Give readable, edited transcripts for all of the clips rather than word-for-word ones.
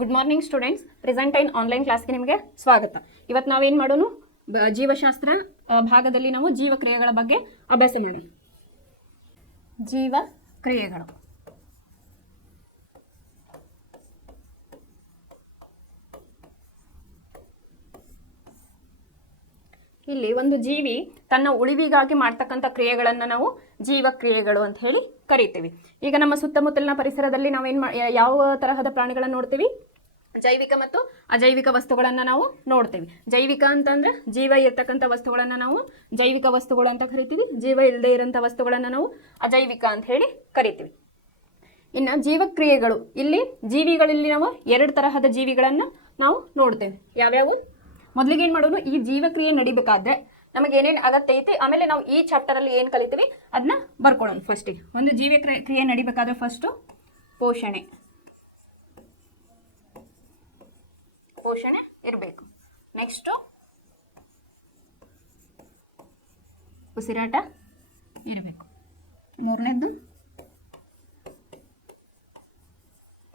Good morning students. Present time online ಕ್ಲಾಸ್ಗೆ ನಿಮಗೆ ಸ್ವಾಗತ. ಇವತ್ತು ನಾವೇನು ಮಾಡೋಣ, ಜೀವಶಾಸ್ತ್ರ ಭಾಗದಲ್ಲಿ ನಾವು ಜೀವಕ್ರಿಯೆಗಳ ಬಗ್ಗೆ ಅಭ್ಯಾಸ ಮಾಡೋಣ. ಜೀವಕ್ರಿಯೆಗಳು. ಇಲ್ಲಿ ಒಂದು ಜೀವಿ ತನ್ನ ಉಳಿವಿಗಾಗಿ ಮಾಡ್ತಕ್ಕಂಥ ಕ್ರಿಯೆಗಳನ್ನು ನಾವು ಜೀವಕ್ರಿಯೆಗಳು ಅಂತ ಹೇಳಿ ಕರಿತೀವಿ. ಈಗ ನಮ್ಮ ಸುತ್ತಮುತ್ತಲಿನ ಪರಿಸರದಲ್ಲಿ ನಾವೇನು ಯಾವ ತರಹದ ಪ್ರಾಣಿಗಳನ್ನು ನೋಡ್ತೀವಿ? ಜೈವಿಕ ಮತ್ತು ಅಜೈವಿಕ ವಸ್ತುಗಳನ್ನು ನಾವು ನೋಡ್ತೀವಿ. ಜೈವಿಕ ಅಂತಂದ್ರೆ ಜೀವ ಇರ್ತಕ್ಕಂಥ ವಸ್ತುಗಳನ್ನು ನಾವು ಜೈವಿಕ ವಸ್ತುಗಳು ಅಂತ ಕರಿತೀವಿ. ಜೀವ ಇಲ್ಲದೆ ಇರೋಂಥ ವಸ್ತುಗಳನ್ನು ನಾವು ಅಜೈವಿಕ ಅಂತ ಹೇಳಿ ಕರಿತೀವಿ. ಇನ್ನು ಜೀವಕ್ರಿಯೆಗಳು, ಇಲ್ಲಿ ಜೀವಿಗಳಲ್ಲಿ ನಾವು ಎರಡು ತರಹದ ಜೀವಿಗಳನ್ನು ನಾವು ನೋಡ್ತೇವೆ. ಯಾವ್ಯಾವು? ಮೊದಲಿಗೆ ಏನು ಮಾಡೋದು, ಈ ಜೀವಕ್ರಿಯೆ ನಡಿಬೇಕಾದ್ರೆ ನಮಗೆ ಏನೇನು ಅಗತ್ಯ ಐತಿ, ಆಮೇಲೆ ನಾವು ಈ ಚಾಪ್ಟರಲ್ಲಿ ಏನು ಕಲಿತೀವಿ ಅದನ್ನ ಬರ್ಕೊಳ್ಳೋಣ. ಫಸ್ಟಿಗೆ ಒಂದು ಜೀವಕ್ರಿಯೆ ನಡಿಬೇಕಾದ್ರೆ ಫಸ್ಟು ಪೋಷಣೆ ಇರಬೇಕು. ನೆಕ್ಸ್ಟು ಉಸಿರಾಟ ಇರಬೇಕು. ಮೂರನೇದ್ದು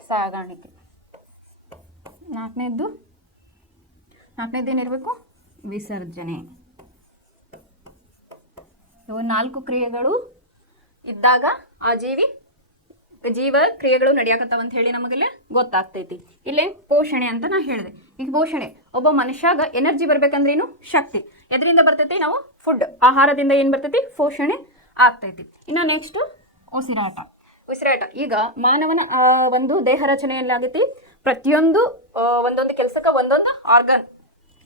ಸಾಗಾಣಿಕೆ. ನಾಲ್ಕನೇದ್ದು ಏನಿರಬೇಕು? ವಿಸರ್ಜನೆ. ಇವು 4 ಕ್ರಿಯೆಗಳು ಇದ್ದಾಗ ಆ ಜೀವ ಕ್ರಿಯೆಗಳು ನಡೆಯಾಕತ್ತಾವ ಅಂತ ಹೇಳಿ ನಮಗೆಲ್ಲ ಗೊತ್ತಾಗ್ತೈತಿ. ಇಲ್ಲೇ ಪೋಷಣೆ ಅಂತ ನಾ ಹೇಳಿದೆ. ಈಗ ಪೋಷಣೆ, ಒಬ್ಬ ಮನುಷ್ಯಾಗ ಎನರ್ಜಿ ಬರ್ಬೇಕಂದ್ರೇನು? ಶಕ್ತಿ. ಎದರಿಂದ ಬರ್ತೈತಿ? ನಾವು ಫುಡ್, ಆಹಾರದಿಂದ ಏನು ಬರ್ತೈತಿ? ಪೋಷಣೆ ಆಗ್ತೈತಿ. ಇನ್ನು ನೆಕ್ಸ್ಟ್ ಉಸಿರಾಟ. ಈಗ ಮಾನವನ ಒಂದು ದೇಹ ರಚನೆಯಲ್ಲಾಗೈತಿ. ಪ್ರತಿಯೊಂದು ಒಂದೊಂದು ಕೆಲಸಕ್ಕೆ ಒಂದೊಂದು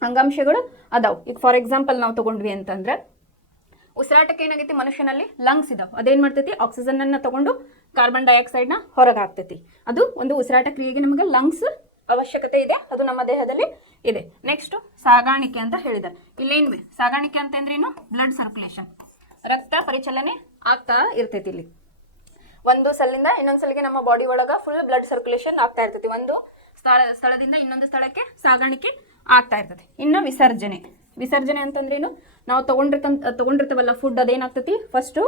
ಅಂಗಾಂಶಗಳು ಅದಾವು. ಈಗ ಫಾರ್ ಎಕ್ಸಾಂಪಲ್ ನಾವು ತಗೊಂಡ್ವಿ ಅಂತಂದ್ರೆ, ಉಸಿರಾಟಕ್ಕೆ ಏನಾಗೈತಿ? ಮನುಷ್ಯನಲ್ಲಿ ಲಂಗ್ಸ್ ಇದಾವೆ. ಅದೇನು ಮಾಡ್ತೈತಿ? ಆಕ್ಸಿಜನ್ ಅನ್ನ ತಗೊಂಡು ಕಾರ್ಬನ್ ಡೈಆಕ್ಸೈಡ್ನ ಹೊರಗೆ ಹಾಕ್ತೈತಿ. ಅದು ಒಂದು ಉಸಿರಾಟ ಕ್ರಿಯೆಗೆ ನಮಗೆ ಲಂಗ್ಸ್ ಅವಶ್ಯಕತೆ ಇದೆ, ಅದು ನಮ್ಮ ದೇಹದಲ್ಲಿ ಇದೆ. ನೆಕ್ಸ್ಟ್ ಸಾಗಾಣಿಕೆ ಅಂತ ಹೇಳಿದ್ದಾರೆ. ಇಲ್ಲೇನು ಸಾಗಾಣಿಕೆ ಅಂತಂದ್ರೇನು? ಬ್ಲಡ್ ಸರ್ಕ್ಯುಲೇಷನ್, ರಕ್ತ ಪರಿಚಲನೆ ಆಗ್ತಾ ಇರ್ತೈತಿ. ಇಲ್ಲಿ ಒಂದು ಸಲ್ಲಿಂದ ಇನ್ನೊಂದು ಸಲಿಗೆ ನಮ್ಮ ಬಾಡಿ ಒಳಗ ಫುಲ್ ಬ್ಲಡ್ ಸರ್ಕ್ಯುಲೇಷನ್ ಆಗ್ತಾ ಇರ್ತೈತಿ. ಒಂದು ಸ್ಥಳದಿಂದ ಇನ್ನೊಂದು ಸ್ಥಳಕ್ಕೆ ಸಾಗಾಣಿಕೆ ಆಗ್ತಾ ಇರ್ತೈತಿ. ಇನ್ನು ವಿಸರ್ಜನೆ ಅಂತಂದ್ರೇನು? ನಾವು ತಗೊಂಡಿರ್ತವಲ್ಲ ಫುಡ್, ಅದೇನಾಗ್ತೈತಿ? ಫಸ್ಟು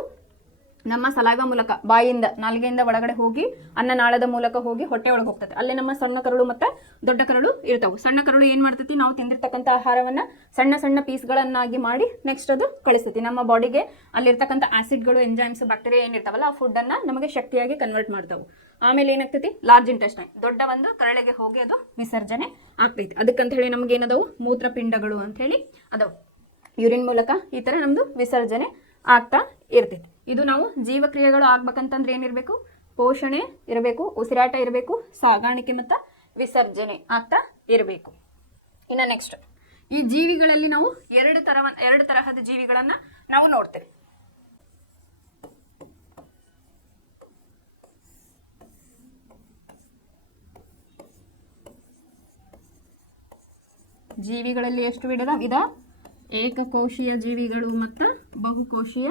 ನಮ್ಮ ಸಲೈವ ಮೂಲಕ, ಬಾಯಿಂದ, ನಾಲಿಗೆಯಿಂದ ಒಳಗಡೆ ಹೋಗಿ ಅನ್ನನಾಳದ ಮೂಲಕ ಹೋಗಿ ಹೊಟ್ಟೆ ಒಳಗೆ ಹೋಗ್ತದೆ. ಅಲ್ಲೇ ನಮ್ಮ ಸಣ್ಣ ಕರಳು ಮತ್ತು ದೊಡ್ಡ ಕರಳು ಇರ್ತಾವೆ. ಸಣ್ಣ ಕರಳು ಏನು ಮಾಡ್ತೈತಿ? ನಾವು ತಿಂದಿರ್ತಕ್ಕಂಥ ಆಹಾರವನ್ನು ಸಣ್ಣ ಸಣ್ಣ ಪೀಸ್ಗಳನ್ನಾಗಿ ಮಾಡಿ ನೆಕ್ಸ್ಟ್ ಅದು ಕಳಿಸ್ತೈತಿ ನಮ್ಮ ಬಾಡಿಗೆ. ಅಲ್ಲಿರ್ತಕ್ಕಂಥ ಆಸಿಡ್ಗಳು, ಎಂಜೈಮ್ಸ್, ಬ್ಯಾಕ್ಟೀರಿಯಾ ಏನಿರ್ತಾವಲ್ಲ ಆ ಫುಡ್ಡನ್ನು ನಮಗೆ ಶಕ್ತಿಯಾಗಿ ಕನ್ವರ್ಟ್ ಮಾಡ್ತಾವೆ. ಆಮೇಲೆ ಏನಾಗ್ತೈತಿ? ಲಾರ್ಜ್ ಇಂಟೆಸ್ಟೈನ್, ದೊಡ್ಡ ಒಂದು ಕರಳಿಗೆ ಹೋಗಿ ಅದು ವಿಸರ್ಜನೆ ಆಗ್ತೈತಿ. ಅದಕ್ಕಂತ ಹೇಳಿ ನಮ್ಗೆ ಏನದವು? ಮೂತ್ರಪಿಂಡಗಳು ಅಂತ ಹೇಳಿ ಅದಾವು. ಯೂರಿನ್ ಮೂಲಕ ಈ ಥರ ನಮ್ಮದು ವಿಸರ್ಜನೆ ಆಗ್ತಾ ಇರ್ತೈತಿ. ಇದು ನಾವು ಜೀವಕ್ರಿಯೆಗಳು ಆಗ್ಬೇಕಂತಂದ್ರೆ ಏನಿರಬೇಕು? ಪೋಷಣೆ ಇರಬೇಕು, ಉಸಿರಾಟ ಇರಬೇಕು, ಸಾಗಾಣಿಕೆ ಮತ್ತು ವಿಸರ್ಜನೆ ಆಗ್ತಾ ಇರಬೇಕು. ಇನ್ನು ನೆಕ್ಸ್ಟ್ ಈ ಜೀವಿಗಳಲ್ಲಿ ನಾವು ಎರಡು ತರಹದ ಜೀವಿಗಳನ್ನು ನಾವು ನೋಡ್ತೇವೆ. ಜೀವಿಗಳಲ್ಲಿ ಎಷ್ಟು ವಿಧ? ಏಕಕೋಶೀಯ ಜೀವಿಗಳು ಮತ್ತು ಬಹುಕೋಶೀಯ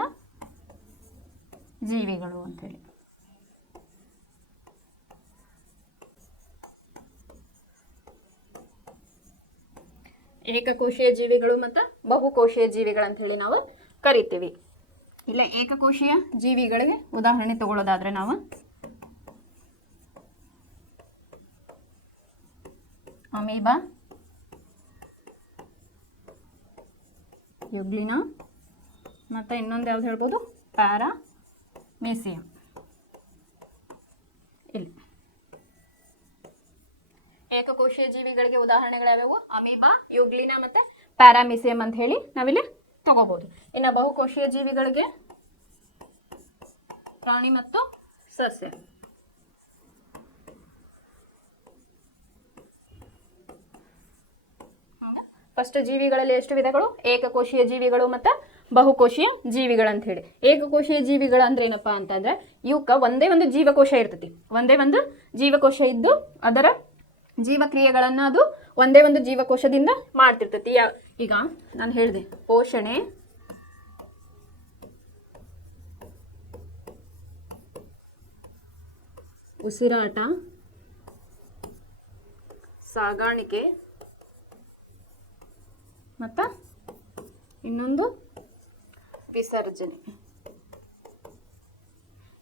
ಜೀವಿಗಳು ಅಂತೇಳಿ. ಏಕಕೋಶೀಯ ಜೀವಿಗಳು ಮತ್ತು ಬಹುಕೋಶೀಯ ಜೀವಿಗಳು ಅಂತ ಹೇಳಿ ನಾವು ಕರಿತೀವಿ. ಇಲ್ಲ, ಏಕಕೋಶೀಯ ಜೀವಿಗಳಿಗೆ ಉದಾಹರಣೆ ತಗೊಳ್ಳೋದಾದ್ರೆ ನಾವು ಅಮೀಬಾ, ಯುಗ್ಲಿನಾ ಮತ್ತು ಇನ್ನೊಂದು ಯಾವ್ದು ಹೇಳ್ಬೋದು? ಪ್ಯಾರಾಮೀಸಿಯಂ. ಇಲ್ಲಿ ಏಕಕೋಶೀಯ ಜೀವಿಗಳಿಗೆ ಉದಾಹರಣೆಗಳು ಯಾವ್ಯಾವು? ಅಮೀಬಾ, ಯುಗ್ಲಿನಾ ಮತ್ತು ಪ್ಯಾರಾಮೀಸಿಯಂ ಅಂತ ಹೇಳಿ ನಾವಿಲ್ಲಿ ತಗೋಬಹುದು. ಇನ್ನು ಬಹುಕೋಶೀಯ ಜೀವಿಗಳಿಗೆ ಪ್ರಾಣಿ ಮತ್ತು ಸಸ್ಯ. ಫಸ್ಟ್ ಜೀವಿಗಳಲ್ಲಿ ಎಷ್ಟು ವಿಧಗಳು? ಏಕಕೋಶೀಯ ಜೀವಿಗಳು ಮತ್ತು ಬಹುಕೋಶೀಯ ಜೀವಿಗಳು ಅಂತ ಹೇಳಿ. ಏಕಕೋಶೀಯ ಜೀವಿಗಳು ಅಂದ್ರೆ ಏನಪ್ಪ ಅಂತಂದ್ರೆ, ಇವಕ್ಕೆ ಒಂದೇ ಒಂದು ಜೀವಕೋಶ ಇರ್ತೈತಿ. ಒಂದೇ ಒಂದು ಜೀವಕೋಶ ಇದ್ದು ಅದರ ಜೀವಕ್ರಿಯೆಗಳನ್ನು ಅದು ಒಂದೇ ಒಂದು ಜೀವಕೋಶದಿಂದ ಮಾಡ್ತಿರ್ತೈತಿ. ಈಗ ನಾನು ಹೇಳಿದೆ, ಪೋಷಣೆ, ಉಸಿರಾಟ, ಸಾಗಾಣಿಕೆ ಮತ್ತು ಇನ್ನೊಂದು ವಿಸರ್ಜನೆ.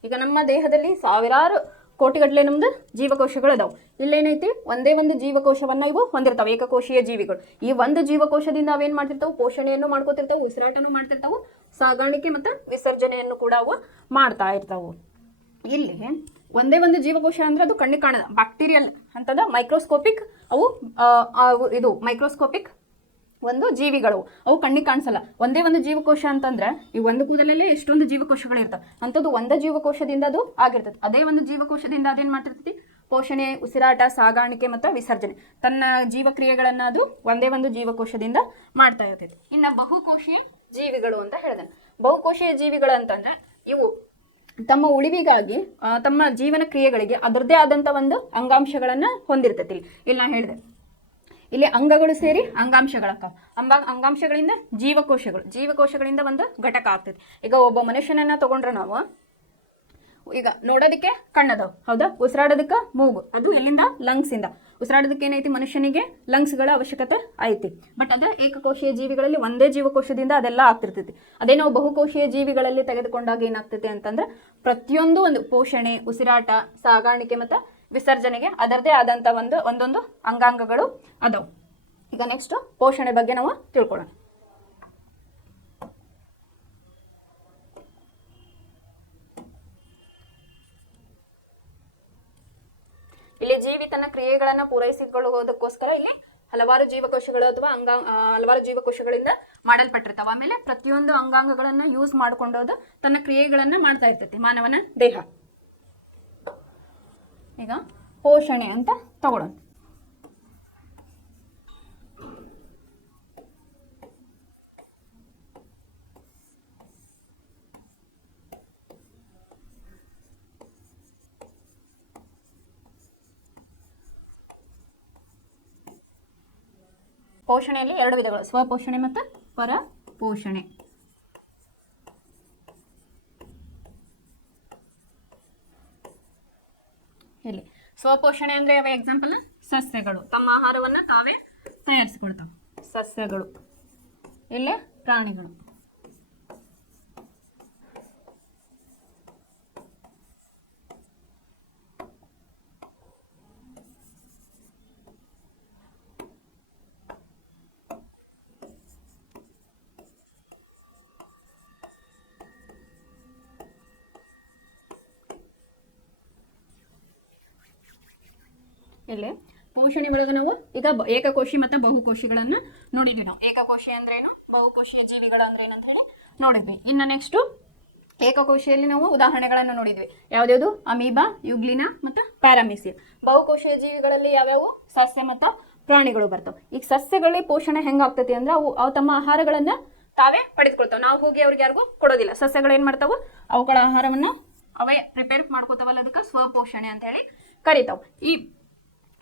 ಈಗ ನಮ್ಮ ದೇಹದಲ್ಲಿ ಸಾವಿರಾರು ಕೋಟಿಗಟ್ಟಲೆ ನಮ್ದು ಜೀವಕೋಶಗಳು ಅದಾವೆ. ಇಲ್ಲೇನೈತಿ ಒಂದೇ ಒಂದು ಜೀವಕೋಶವನ್ನ ಇವು ಹೊಂದಿರ್ತಾವೆ, ಏಕಕೋಶೀಯ ಜೀವಿಗಳು. ಈ ಒಂದು ಜೀವಕೋಶದಿಂದ ಅವೇನ್ ಮಾಡ್ತಿರ್ತಾವೆ, ಪೋಷಣೆಯನ್ನು ಮಾಡ್ಕೋತಿರ್ತಾವೆ, ಉಸಿರಾಟನು ಮಾಡ್ತಿರ್ತಾವು, ಸಾಗಾಣಿಕೆ ಮತ್ತು ವಿಸರ್ಜನೆಯನ್ನು ಕೂಡ ಅವು ಮಾಡ್ತಾ ಇರ್ತಾವು. ಇಲ್ಲಿ ಒಂದೇ ಒಂದು ಜೀವಕೋಶ ಅಂದ್ರೆ ಅದು ಕಣ್ಣಿಗೆ ಕಾಣದ ಬ್ಯಾಕ್ಟೀರಿಯಲ್ ಅಂತದ ಮೈಕ್ರೋಸ್ಕೋಪಿಕ್ ಅವು ಇದು ಮೈಕ್ರೋಸ್ಕೋಪಿಕ್ ಒಂದು ಜೀವಿಗಳು, ಅವು ಕಣ್ಣಿಗೆ ಕಾಣಿಸಲ್ಲ. ಒಂದೇ ಒಂದು ಜೀವಕೋಶ ಅಂತಂದ್ರೆ ಈ ಒಂದು ಕೂದಲಲ್ಲೇ ಎಷ್ಟೊಂದು ಜೀವಕೋಶಗಳು ಇರ್ತವೆ, ಅಂಥದ್ದು ಒಂದೇ ಜೀವಕೋಶದಿಂದ ಅದು ಆಗಿರ್ತದೆ. ಅದೇ ಒಂದು ಜೀವಕೋಶದಿಂದ ಅದೇನು ಮಾಡ್ತಿರ್ತೈತಿ, ಪೋಷಣೆ, ಉಸಿರಾಟ, ಸಾಗಾಣಿಕೆ ಮತ್ತು ವಿಸರ್ಜನೆ ತನ್ನ ಜೀವಕ್ರಿಯೆಗಳನ್ನು ಅದು ಒಂದೇ ಒಂದು ಜೀವಕೋಶದಿಂದ ಮಾಡ್ತಾ ಇರ್ತೈತಿ. ಇನ್ನು ಬಹುಕೋಶೀಯ ಜೀವಿಗಳು ಅಂತ ಹೇಳಿದೆ. ಬಹುಕೋಶೀಯ ಜೀವಿಗಳು ಅಂತಂದ್ರೆ ಇವು ತಮ್ಮ ಉಳಿವಿಗಾಗಿ ತಮ್ಮ ಜೀವನ ಕ್ರಿಯೆಗಳಿಗೆ ಅದರದ್ದೇ ಆದಂಥ ಒಂದು ಅಂಗಾಂಶಗಳನ್ನು ಹೊಂದಿರ್ತೈತಿ. ಇಲ್ಲಿ ನಾ ಹೇಳಿದೆ, ಇಲ್ಲಿ ಅಂಗಗಳು ಸೇರಿ ಅಂಗಾಂಶಗಳಕ್ಕ, ಅಂಗಾಂಶಗಳಿಂದ ಜೀವಕೋಶಗಳಿಂದ ಒಂದು ಘಟಕ ಆಗ್ತೈತಿ. ಈಗ ಒಬ್ಬ ಮನುಷ್ಯನನ್ನ ತಗೊಂಡ್ರೆ ನಾವು ಈಗ ನೋಡೋದಕ್ಕೆ ಕಣ್ಣದವು, ಹೌದಾ, ಉಸಿರಾಡೋದಕ್ಕೆ ಮೂಗು, ಅದು ಎಲ್ಲಿಂದ ಲಂಗ್ಸ್ ಇಂದ. ಉಸಿರಾಡೋದಕ್ಕೆ ಏನೈತಿ, ಮನುಷ್ಯನಿಗೆ ಲಂಗ್ಸ್ಗಳ ಅವಶ್ಯಕತೆ ಐತಿ. ಬಟ್ ಅದು ಏಕಕೋಶೀಯ ಜೀವಿಗಳಲ್ಲಿ ಒಂದೇ ಜೀವಕೋಶದಿಂದ ಅದೆಲ್ಲ ಆಗ್ತಿರ್ತೈತಿ. ಅದೇ ನಾವು ಬಹುಕೋಶೀಯ ಜೀವಿಗಳಲ್ಲಿ ತೆಗೆದುಕೊಂಡಾಗ ಏನಾಗ್ತೈತಿ ಅಂತಂದ್ರೆ ಪ್ರತಿಯೊಂದು ಒಂದು ಪೋಷಣೆ, ಉಸಿರಾಟ, ಸಾಗಾಣಿಕೆ ಮತ್ತು ವಿಸರ್ಜನೆಗೆ ಅದರದೇ ಆದಂಥ ಒಂದೊಂದು ಅಂಗಾಂಗಗಳು ಅದಾವು. ಈಗ ನೆಕ್ಸ್ಟ್ ಪೋಷಣೆ ಬಗ್ಗೆ ನಾವು ತಿಳ್ಕೊಳ್ಳೋಣ. ಇಲ್ಲಿ ಜೀವಿ ತನ್ನ ಕ್ರಿಯೆಗಳನ್ನು ಪೂರೈಸಿಕೊಳ್ಳುವುದಕ್ಕೋಸ್ಕರ ಇಲ್ಲಿ ಹಲವಾರು ಜೀವಕೋಶಗಳು ಅಥವಾ ಹಲವಾರು ಜೀವಕೋಶಗಳಿಂದ ಮಾಡಲ್ಪಟ್ಟಿರ್ತಾವ. ಆಮೇಲೆ ಪ್ರತಿಯೊಂದು ಅಂಗಾಂಗಗಳನ್ನ ಯೂಸ್ ಮಾಡ್ಕೊಂಡೋದು ತನ್ನ ಕ್ರಿಯೆಗಳನ್ನ ಮಾಡ್ತಾ ಇರ್ತೈತಿ ಮಾನವನ ದೇಹ. ಈಗ ಪೋಷಣೆ ಅಂತ ತಗೊಳ್ಳೋಣ. ಪೋಷಣೆಯಲ್ಲಿ ಎರಡು ವಿಧಗಳು, ಸ್ವಪೋಷಣೆ ಮತ್ತು ಪರಪೋಷಣೆ. ಇಲ್ಲಿ ಸ್ವಪೋಷಣೆ ಅಂದ್ರೆ ಯಾವ ಎಕ್ಸಾಂಪಲ್, ಸಸ್ಯಗಳು ತಮ್ಮ ಆಹಾರವನ್ನು ತಾವೇ ತಯಾರಿಸಿಕೊಳ್ತಾವೆ, ಸಸ್ಯಗಳು. ಇಲ್ಲೇ ಪ್ರಾಣಿಗಳು. ಇಲ್ಲಿ ಪೋಷಣೆ ಒಳಗೆ ನಾವು ಈಗ ಏಕಕೋಶಿ ಮತ್ತು ಬಹುಕೋಶಿಗಳನ್ನು ನೋಡಿದ್ವಿ. ನಾವು ಏಕಕೋಶಿ ಅಂದ್ರೇನು, ಬಹುಕೋಶೀಯ ಜೀವಿಗಳು ಅಂದ್ರೇನು ಅಂತ ಹೇಳಿ ನೋಡಿದ್ವಿ. ಇನ್ನು ನೆಕ್ಸ್ಟು ಏಕಕೋಶಿಯಲ್ಲಿ ನಾವು ಉದಾಹರಣೆಗಳನ್ನು ನೋಡಿದ್ವಿ. ಯಾವ್ದ್ಯಾವುದು, ಅಮೀಬಾ, ಯುಗ್ಲಿನಾ ಮತ್ತು ಪ್ಯಾರಾಮೀಸಿಯಂ. ಬಹುಕೋಶೀಯ ಜೀವಿಗಳಲ್ಲಿ ಯಾವ್ಯಾವು, ಸಸ್ಯ ಮತ್ತು ಪ್ರಾಣಿಗಳು ಬರ್ತಾವೆ. ಈಗ ಸಸ್ಯಗಳಲ್ಲಿ ಪೋಷಣೆ ಹೆಂಗಾಗ್ತೈತಿ ಅಂದ್ರೆ ಅವು ತಮ್ಮ ಆಹಾರಗಳನ್ನು ತಾವೇ ಪಡೆದುಕೊಳ್ತಾವೆ. ನಾವು ಹೋಗಿ ಅವ್ರಿಗೆ ಯಾರಿಗೂ ಕೊಡೋದಿಲ್ಲ. ಸಸ್ಯಗಳು ಏನು ಮಾಡ್ತಾವೆ, ಅವುಗಳ ಆಹಾರವನ್ನು ಅವೇ ಪ್ರಿಪೇರ್ ಮಾಡ್ಕೋತಾವಲ್ಲ, ಅದಕ್ಕೆ ಸ್ವಪೋಷಣೆ ಅಂತ ಹೇಳಿ ಕರಿತಾವೆ. ಈ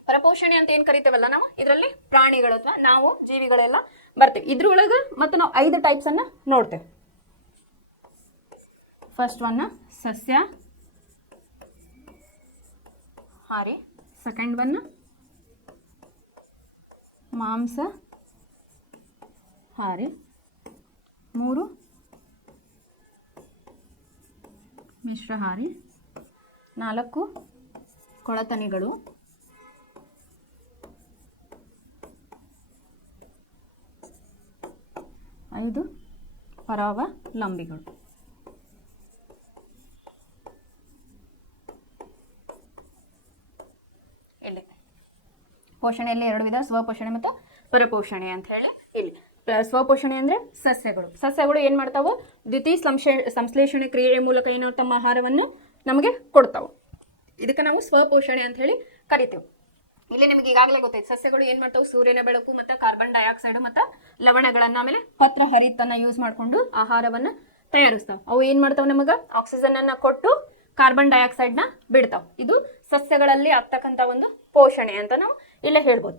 ಪರಪೋಷಣೆ ಅಂತ ಏನ್ ಕರಿತೇವಲ್ಲ ನಾವು, ಇದರಲ್ಲಿ ಪ್ರಾಣಿಗಳು ಅಥವಾ ನಾವು ಜೀವಿಗಳೆಲ್ಲ ಬರ್ತೇವೆ. ಇದ್ರೊಳಗೆ ಮತ್ತು ನಾವು 5 ಟೈಪ್ಸ್ ಅನ್ನ ನೋಡ್ತೇವೆ. ಫಸ್ಟ್ ಒನ್ ಸಸ್ಯ ಹಾರಿ, ಸೆಕೆಂಡ್ ಒನ್ ಮಾಂಸ ಹಾರಿ, 3 ಮಿಶ್ರಹಾರಿ, 4 ಕೊಳತನಿಗಳು, 5 ಪರಾವಲಂಬಿಗಳು. ಇಲ್ಲಿ ಪೋಷಣೆಯಲ್ಲಿ 2 ವಿಧ, ಸ್ವಪೋಷಣೆ ಮತ್ತು ಪರಪೋಷಣೆ ಅಂತ ಹೇಳಿ. ಇಲ್ಲಿ ಸ್ವಪೋಷಣೆ ಅಂದ್ರೆ ಸಸ್ಯಗಳು ಏನ್ ಮಾಡ್ತಾವೋ, ದ್ವಿತೀಯ ಸಂಶ್ಲೇಷಣೆ ಕ್ರಿಯೆಯ ಮೂಲಕ ಏನೋ ತಮ್ಮ ಆಹಾರವನ್ನು ನಮಗೆ ಕೊಡ್ತಾವೆ. ಇದಕ್ಕೆ ನಾವು ಸ್ವಪೋಷಣೆ ಅಂತ ಹೇಳಿ ಕರಿತೇವೆ. ಇಲ್ಲಿ ನಿಮಗೆ ಈಗಾಗಲೇ ಗೊತ್ತೈತೆ, ಸಸ್ಯಗಳು ಏನ್ ಮಾಡ್ತಾವೆ, ಸೂರ್ಯನ ಬೆಳಕು ಮತ್ತು ಕಾರ್ಬನ್ ಡೈಆಕ್ಸೈಡ್ ಮತ್ತು ಲವಣಗಳನ್ನ ಆಮೇಲೆ ಪತ್ರ ಹರಿತನ್ನ ಯೂಸ್ ಮಾಡ್ಕೊಂಡು ಆಹಾರವನ್ನ ತಯಾರಿಸ್ತಾವೆ. ಅವು ಏನ್ ಮಾಡ್ತಾವೆ, ನಮಗೆ ಆಕ್ಸಿಜನ್ ಅನ್ನ ಕೊಟ್ಟು ಕಾರ್ಬನ್ ಡೈಆಕ್ಸೈಡ್ ನ ಬಿಡ್ತಾವೆ. ಇದು ಸಸ್ಯಗಳಲ್ಲಿ ಆಗ್ತಕ್ಕಂಥ ಒಂದು ಪೋಷಣೆ ಅಂತ ನಾವು ಇಲ್ಲೇ ಹೇಳ್ಬೋದು.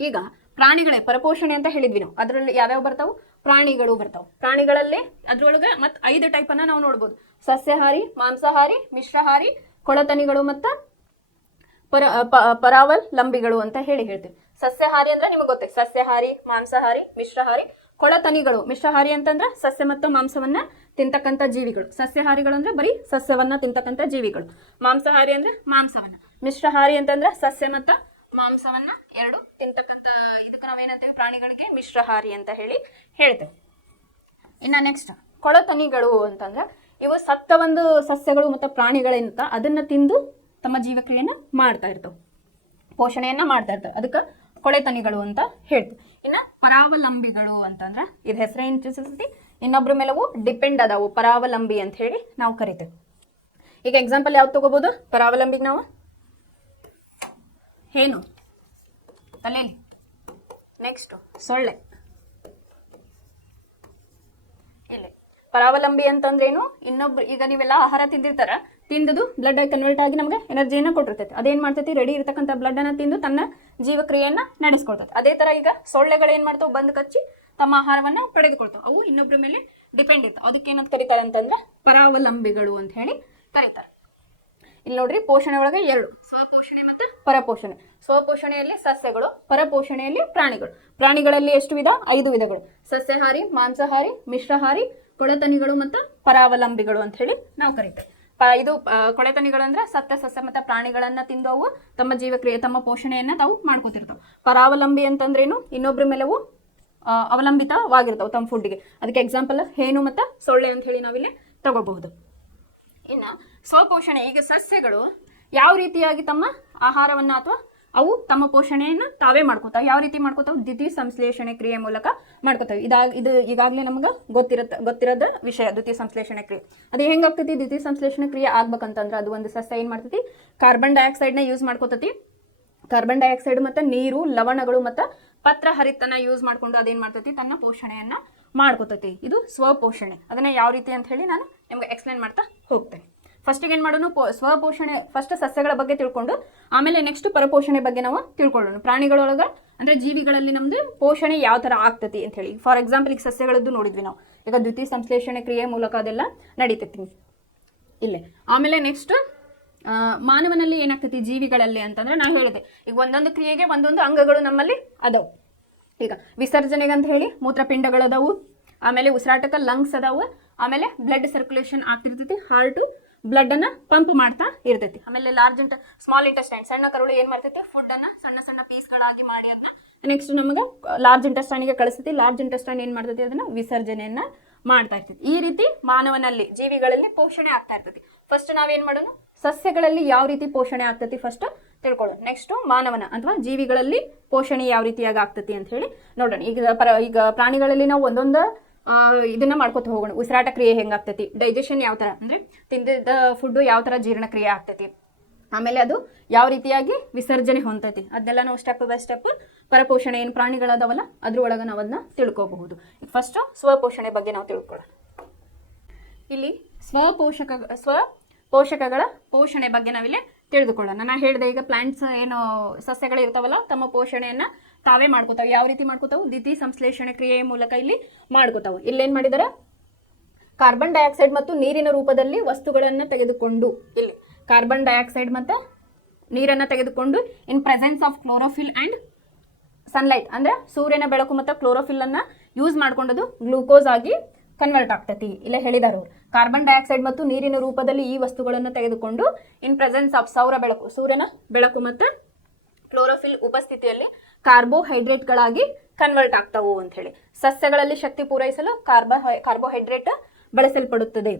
ಈಗ ಪ್ರಾಣಿಗಳೇ ಪರಪೋಷಣೆ ಅಂತ ಹೇಳಿದ್ವಿ ನಾವು. ಅದರಲ್ಲಿ ಯಾವ್ಯಾವ ಬರ್ತಾವೆ, ಪ್ರಾಣಿಗಳು ಬರ್ತಾವೆ. ಪ್ರಾಣಿಗಳಲ್ಲಿ ಅದ್ರೊಳಗೆ ಮತ್ತೆ 5 ಟೈಪ್ ಅನ್ನ ನಾವು ನೋಡ್ಬೋದು. ಸಸ್ಯಹಾರಿ, ಮಾಂಸಾಹಾರಿ, ಮಿಶ್ರಹಾರಿ, ಕೊಳತನಿಗಳು ಮತ್ತು ಪರಾವಲಂಬಿಗಳು ಅಂತ ಹೇಳ್ತೀವಿ. ಸಸ್ಯಹಾರಿ ಅಂದ್ರೆ ನಿಮಗೆ ಗೊತ್ತೈತೆ, ಸಸ್ಯಹಾರಿ, ಮಾಂಸಾಹಾರಿ, ಮಿಶ್ರಹಾರಿ, ಕೊಳತನಿಗಳು. ಮಿಶ್ರಹಾರಿ ಅಂತಂದ್ರೆ ಸಸ್ಯ ಮತ್ತು ಮಾಂಸವನ್ನ ತಿಂತಕ್ಕಂಥ ಜೀವಿಗಳು. ಸಸ್ಯಹಾರಿಗಳು ಅಂದ್ರೆ ಬರೀ ಸಸ್ಯವನ್ನ ತಿಂತಕ್ಕಂಥ ಜೀವಿಗಳು. ಮಾಂಸಾಹಾರಿ ಅಂದ್ರೆ ಮಾಂಸವನ್ನ, ಮಿಶ್ರಹಾರಿ ಅಂತಂದ್ರೆ ಸಸ್ಯ ಮತ್ತು ಮಾಂಸವನ್ನ ಎರಡು ತಿಂತಕ್ಕಂಥ ಇದಕ್ಕೆ ನಾವೇನಂತೇವೆ ಪ್ರಾಣಿಗಳಿಗೆ ಮಿಶ್ರಹಾರಿ ಅಂತ ಹೇಳಿ ಹೇಳ್ತೇವೆ. ಇನ್ನು ನೆಕ್ಸ್ಟ್ ಕೊಳತನಿಗಳು ಅಂತಂದ್ರೆ ಇವು ಸತ್ತ ಒಂದು ಸಸ್ಯಗಳು ಮತ್ತು ಪ್ರಾಣಿಗಳಿಂದ ಅದನ್ನ ತಿಂದು ತಮ್ಮ ಜೀವಕ್ರಿಯೆಯನ್ನು ಮಾಡ್ತಾ ಇರ್ತವೆ, ಪೋಷಣೆಯನ್ನ ಮಾಡ್ತಾ ಇರ್ತವೆ. ಅದಕ್ಕೆ ಕೊಳೆತನಿಗಳು ಅಂತ ಹೇಳ್ತೀವಿ. ಇನ್ನು ಪರಾವಲಂಬಿಗಳು ಅಂತಂದ್ರೆ ಇದು ಹೆಸರೇನು ಸೂಚಿಸ್ತೈತಿ, ಇನ್ನೊಬ್ರ ಮೇಲವು ಡಿಪೆಂಡ್ ಅದಾವು, ಪರಾವಲಂಬಿ ಅಂತ ಹೇಳಿ ನಾವು ಕರಿತೇವೆ. ಈಗ ಎಕ್ಸಾಂಪಲ್ ಯಾವ್ದು ತಗೋಬಹುದು ಪರಾವಲಂಬಿಗೆ? ನಾವು ಏನು ತಲೆಯಲ್ಲಿ, ನೆಕ್ಸ್ಟ್ ಸೊಳ್ಳೆ. ಇಲ್ಲ ಪರಾವಲಂಬಿ ಅಂತಂದ್ರೇನು, ಇನ್ನೊಬ್ರು ಈಗ ನೀವೆಲ್ಲ ಆಹಾರ ತಿಂದಿರ್ತಾರ, ತಿಂದದು ಬ್ಲಡ್ ಕನ್ವರ್ಟ್ ಆಗಿ ನಮಗೆ ಎನರ್ಜಿಯನ್ನು ಕೊಟ್ಟಿರ್ತೈತೆ. ಅದೇನು ಮಾಡ್ತೈತಿ, ರೆಡಿ ಇರ್ತಕ್ಕಂಥ ಬ್ಲಡ್ ಅನ್ನ ತಿಂದು ತನ್ನ ಜೀವಕ್ರಿಯೆಯನ್ನ ನಡೆಸ್ಕೊಳ್ತೈತೆ. ಅದೇ ತರ ಈಗ ಸೊಳ್ಳೆಗಳು ಏನ್ ಮಾಡ್ತಾವೆ, ಬಂದು ಕಚ್ಚಿ ತಮ್ಮ ಆಹಾರವನ್ನ ಪಡೆದುಕೊಳ್ತಾವೆ. ಅವು ಇನ್ನೊಬ್ರ ಮೇಲೆ ಡಿಪೆಂಡ್ ಇರ್ತಾವೆ. ಅದಕ್ಕೆ ಏನಂತ ಕರೀತಾರೆ ಅಂತಂದ್ರೆ ಪರಾವಲಂಬಿಗಳು ಅಂತ ಹೇಳಿ ಕರೀತಾರೆ. ಇಲ್ಲಿ ನೋಡ್ರಿ, ಪೋಷಣೆ ಒಳಗೆ ಎರಡು, ಸ್ವಪೋಷಣೆ ಮತ್ತು ಪರಪೋಷಣೆ. ಸ್ವಪೋಷಣೆಯಲ್ಲಿ ಸಸ್ಯಗಳು, ಪರಪೋಷಣೆಯಲ್ಲಿ ಪ್ರಾಣಿಗಳು. ಪ್ರಾಣಿಗಳಲ್ಲಿ ಎಷ್ಟು ವಿಧ? 5 ವಿಧಗಳು: ಸಸ್ಯಾಹಾರಿ, ಮಾಂಸಾಹಾರಿ, ಮಿಶ್ರಹಾರಿ, ಕೊಳೆತನಿಗಳು ಮತ್ತು ಪರಾವಲಂಬಿಗಳು ಅಂತ ಹೇಳಿ ನಾವು ಕರಿತೇವೆ. ಇದು ಕೊಳೆತನಿಗಳು ಅಂದ್ರೆ ಸತ್ತ ಸಸ್ಯ ಮತ್ತು ಪ್ರಾಣಿಗಳನ್ನ ತಿಂದು ಅವು ತಮ್ಮ ಜೀವಕ್ರಿಯೆ, ತಮ್ಮ ಪೋಷಣೆಯನ್ನ ತಾವು ಮಾಡ್ಕೋತಿರ್ತಾವೆ. ಪರಾವಲಂಬಿ ಅಂತಂದ್ರೇನು, ಇನ್ನೊಬ್ರ ಮೇಲವು ಅವಲಂಬಿತವಾಗಿರ್ತಾವೆ ತಮ್ಮ ಫುಡ್ಗೆ. ಅದಕ್ಕೆ ಎಕ್ಸಾಂಪಲ್ ಹೇನು ಮತ್ತು ಸೊಳ್ಳೆ ಅಂತ ಹೇಳಿ ನಾವಿಲ್ಲಿ ತಗೋಬಹುದು. ಇನ್ನು ಸ್ವಪೋಷಣೆ, ಈಗ ಸಸ್ಯಗಳು ಯಾವ ರೀತಿಯಾಗಿ ತಮ್ಮ ಆಹಾರವನ್ನ ಅಥವಾ ಅವು ತಮ್ಮ ಪೋಷಣೆಯನ್ನು ತಾವೇ ಮಾಡ್ಕೋತಾವೆ. ಯಾವ ರೀತಿ ಮಾಡ್ಕೋತಾವೆ? ದ್ಯುತಿ ಸಂಶ್ಲೇಷಣೆ ಕ್ರಿಯೆ ಮೂಲಕ ಮಾಡ್ಕೋತಾವೆ. ಇದು ಈಗಾಗಲೇ ನಮ್ಗೆ ಗೊತ್ತಿರೋದ ವಿಷಯ, ದ್ಯುತಿ ಸಂಶ್ಲೇಷಣೆ ಕ್ರಿಯೆ. ಅದು ಹೆಂಗಾಗ್ತೈತಿ? ದ್ಯುತಿ ಸಂಶ್ಲೇಷಣೆ ಕ್ರಿಯೆ ಆಗ್ಬೇಕಂತಂದ್ರೆ ಅದು ಒಂದು ಸಸ್ಯ ಏನು ಮಾಡ್ತೈತಿ, ಕಾರ್ಬನ್ ಡೈಆಕ್ಸೈಡ್ನ ಯೂಸ್ ಮಾಡ್ಕೋತೈತಿ. ಕಾರ್ಬನ್ ಡೈಆಕ್ಸೈಡ್ ಮತ್ತು ನೀರು, ಲವಣಗಳು ಮತ್ತು ಪತ್ರ ಹರಿತನ ಯೂಸ್ ಮಾಡ್ಕೊಂಡು ಅದೇನು ಮಾಡ್ತೈತಿ, ತನ್ನ ಪೋಷಣೆಯನ್ನ ಮಾಡ್ಕೋತೈತಿ. ಇದು ಸ್ವಪೋಷಣೆ. ಅದನ್ನ ಯಾವ ರೀತಿ ಅಂತ ಹೇಳಿ ನಾನು ನಿಮ್ಗೆ ಎಕ್ಸ್ಪ್ಲೇನ್ ಮಾಡ್ತಾ ಹೋಗ್ತೇನೆ. ಫಸ್ಟಿಗೆ ಏನು ಮಾಡೋಣ, ಸ್ವಪೋಷಣೆ ಫಸ್ಟ್ ಸಸ್ಯಗಳ ಬಗ್ಗೆ ತಿಳ್ಕೊಂಡು ಆಮೇಲೆ ನೆಕ್ಸ್ಟ್ ಪರಪೋಷಣೆ ಬಗ್ಗೆ ನಾವು ತಿಳ್ಕೊಳ್ಳೋಣ. ಪ್ರಾಣಿಗಳೊಳಗೆ ಅಂದರೆ ಜೀವಿಗಳಲ್ಲಿ ನಮ್ದು ಪೋಷಣೆ ಯಾವ ಥರ ಆಗ್ತತಿ ಅಂತ ಹೇಳಿ. ಫಾರ್ ಎಕ್ಸಾಂಪಲ್ ಈಗ ಸಸ್ಯಗಳದ್ದು ನೋಡಿದ್ವಿ ನಾವು, ಈಗ ದ್ಯುತಿ ಸಂಶ್ಲೇಷಣೆ ಕ್ರಿಯೆ ಮೂಲಕ ಅದೆಲ್ಲ ನಡೀತೈತಿ ಇಲ್ಲೇ. ಆಮೇಲೆ ನೆಕ್ಸ್ಟ್ ಮಾನವನಲ್ಲಿ ಏನಾಗ್ತೈತಿ ಜೀವಿಗಳಲ್ಲಿ ಅಂತಂದ್ರೆ ನಾನು ಹೇಳಿದೆ, ಈಗ ಒಂದೊಂದು ಕ್ರಿಯೆಗೆ ಒಂದೊಂದು ಅಂಗಗಳು ನಮ್ಮಲ್ಲಿ ಅದಾವು. ಈಗ ವಿಸರ್ಜನೆಗೆ ಅಂತ ಹೇಳಿ ಮೂತ್ರಪಿಂಡಗಳು ಅದಾವು, ಆಮೇಲೆ ಉಸಿರಾಟಕ್ಕೆ ಲಂಗ್ಸ್ ಅದಾವು, ಆಮೇಲೆ ಬ್ಲಡ್ ಸರ್ಕ್ಯುಲೇಷನ್ ಆಗ್ತಿರ್ತೈತಿ, ಹಾರ್ಟು ಬ್ಲಡ್ ಅನ್ನ ಪಂಪ್ ಮಾಡ್ತಾ ಇರ್ತೈತಿ. ಆಮೇಲೆ ಸ್ಮಾಲ್ ಇಂಟೆಸ್ಟೈನ್, ಸಣ್ಣ ಕರುಳು ಏನ್ ಮಾಡ್ತೈತಿ, ಫುಡ್ ಅನ್ನ ಸಣ್ಣ ಸಣ್ಣ ಪೀಸ್ಗಳಾಗಿ ಮಾಡಿ ಅದನ್ನ ನೆಕ್ಸ್ಟ್ ನಮಗೆ ಲಾರ್ಜ್ ಇಂಟೆಸ್ಟೈನ್ಗೆ ಕಳಿಸ್ತೈತಿ. ಲಾರ್ಜ್ ಇಂಟೆಸ್ಟೈನ್ ಏನ್ ಮಾಡ್ತೈತಿ, ಅದನ್ನ ವಿಸರ್ಜನೆಯನ್ನ ಮಾಡ್ತಾ ಇರ್ತೈತಿ. ಈ ರೀತಿ ಮಾನವನಲ್ಲಿ, ಜೀವಿಗಳಲ್ಲಿ ಪೋಷಣೆ ಆಗ್ತಾ ಇರ್ತೈತಿ. ಫಸ್ಟ್ ನಾವೇನ್ ಮಾಡೋಣ, ಸಸ್ಯಗಳಲ್ಲಿ ಯಾವ ರೀತಿ ಪೋಷಣೆ ಆಗ್ತೈತಿ ಫಸ್ಟ್ ತಿಳ್ಕೊಳ್ಳೋಣ. ನೆಕ್ಸ್ಟ್ ಮಾನವನ ಅಥವಾ ಜೀವಿಗಳಲ್ಲಿ ಪೋಷಣೆ ಯಾವ ರೀತಿಯಾಗಿ ಆಗ್ತೈತಿ ಅಂತ ಹೇಳಿ ನೋಡೋಣ. ಈಗ ಪ್ರಾಣಿಗಳಲ್ಲಿ ನಾವು ಒಂದೊಂದು ಇದನ್ನ ಮಾಡ್ಕೊತ ಹೋಗೋಣ. ಉಸಿರಾಟ ಕ್ರಿಯೆ ಹೆಂಗಾಗ್ತೈತಿ, ಡೈಜೆಷನ್ ಯಾವ ಥರ ಅಂದರೆ ತಿಂದಿದ್ದ ಫುಡ್ಡು ಯಾವ ಥರ ಜೀರ್ಣಕ್ರಿಯೆ ಆಗ್ತೈತಿ, ಆಮೇಲೆ ಅದು ಯಾವ ರೀತಿಯಾಗಿ ವಿಸರ್ಜನೆ ಹೊಂದೈತಿ, ಅದೆಲ್ಲ ನಾವು ಸ್ಟೆಪ್ ಬೈ ಸ್ಟೆಪ್ ಪರಪೋಷಣೆ ಏನು ಪ್ರಾಣಿಗಳದಾವಲ್ಲ ಅದ್ರೊಳಗೆ ನಾವು ಅದನ್ನ ತಿಳ್ಕೋಬಹುದು. ಈಗ ಫಸ್ಟ್ ಸ್ವಪೋಷಣೆ ಬಗ್ಗೆ ನಾವು ತಿಳ್ಕೊಳ್ಳೋಣ. ಇಲ್ಲಿ ಸ್ವಪೋಷಕಗಳ ಪೋಷಣೆ ಬಗ್ಗೆ ನಾವಿಲ್ಲಿ ತಿಳಿದುಕೊಳ್ಳೋಣ. ನಾನು ಹೇಳಿದೆ ಈಗ ಪ್ಲಾಂಟ್ಸ್ ಏನು ಸಸ್ಯಗಳು ಇರ್ತಾವಲ್ಲ ತಮ್ಮ ಪೋಷಣೆಯನ್ನ ತಾವೇ ಮಾಡ್ಕೋತಾವೆ. ಯಾವ ರೀತಿ ಮಾಡ್ಕೋತಾವೆ, ದ್ಯುತಿ ಸಂಶ್ಲೇಷಣೆ ಕ್ರಿಯೆಯ ಮೂಲಕ ಇಲ್ಲಿ ಮಾಡ್ಕೋತಾವೆ. ಇಲ್ಲೇನ್ ಮಾಡಿದಾರೆ, ಕಾರ್ಬನ್ ಡೈಆಕ್ಸೈಡ್ ಮತ್ತು ನೀರಿನ ರೂಪದಲ್ಲಿ ವಸ್ತುಗಳನ್ನು ತೆಗೆದುಕೊಂಡು, ಇಲ್ಲಿ ಕಾರ್ಬನ್ ಡೈಆಕ್ಸೈಡ್ ಮತ್ತು ನೀರನ್ನು ತೆಗೆದುಕೊಂಡು in presence of chlorophyll and sunlight ಅಂದ್ರೆ ಸೂರ್ಯನ ಬೆಳಕು ಮತ್ತು ಕ್ಲೋರೋಫಿಲ್ ಅನ್ನ ಯೂಸ್ ಮಾಡ್ಕೊಂಡದು ಗ್ಲೂಕೋಸ್ ಆಗಿ ಕನ್ವರ್ಟ್ ಆಗ್ತೈತಿ. ಇಲ್ಲೇ ಹೇಳಿದಾರು, ಕಾರ್ಬನ್ ಡೈಆಕ್ಸೈಡ್ ಮತ್ತು ನೀರಿನ ರೂಪದಲ್ಲಿ ಈ ವಸ್ತುಗಳನ್ನು ತೆಗೆದುಕೊಂಡು ಇನ್ ಪ್ರೆಸೆನ್ಸ್ ಆಫ್ ಸೂರ್ಯನ ಬೆಳಕು ಮತ್ತು ಕ್ಲೋರೋಫಿಲ್ ಉಪಸ್ಥಿತಿಯಲ್ಲಿ ಕಾರ್ಬೋಹೈಡ್ರೇಟ್ಗಳಾಗಿ ಕನ್ವರ್ಟ್ ಆಗ್ತಾವು ಅಂತ ಹೇಳಿ. ಸಸ್ಯಗಳಲ್ಲಿ ಶಕ್ತಿ ಪೂರೈಸಲು ಕಾರ್ಬೋಹೈಡ್ರೇಟ್ ಬಳಸಲ್ಪಡುತ್ತದೆ.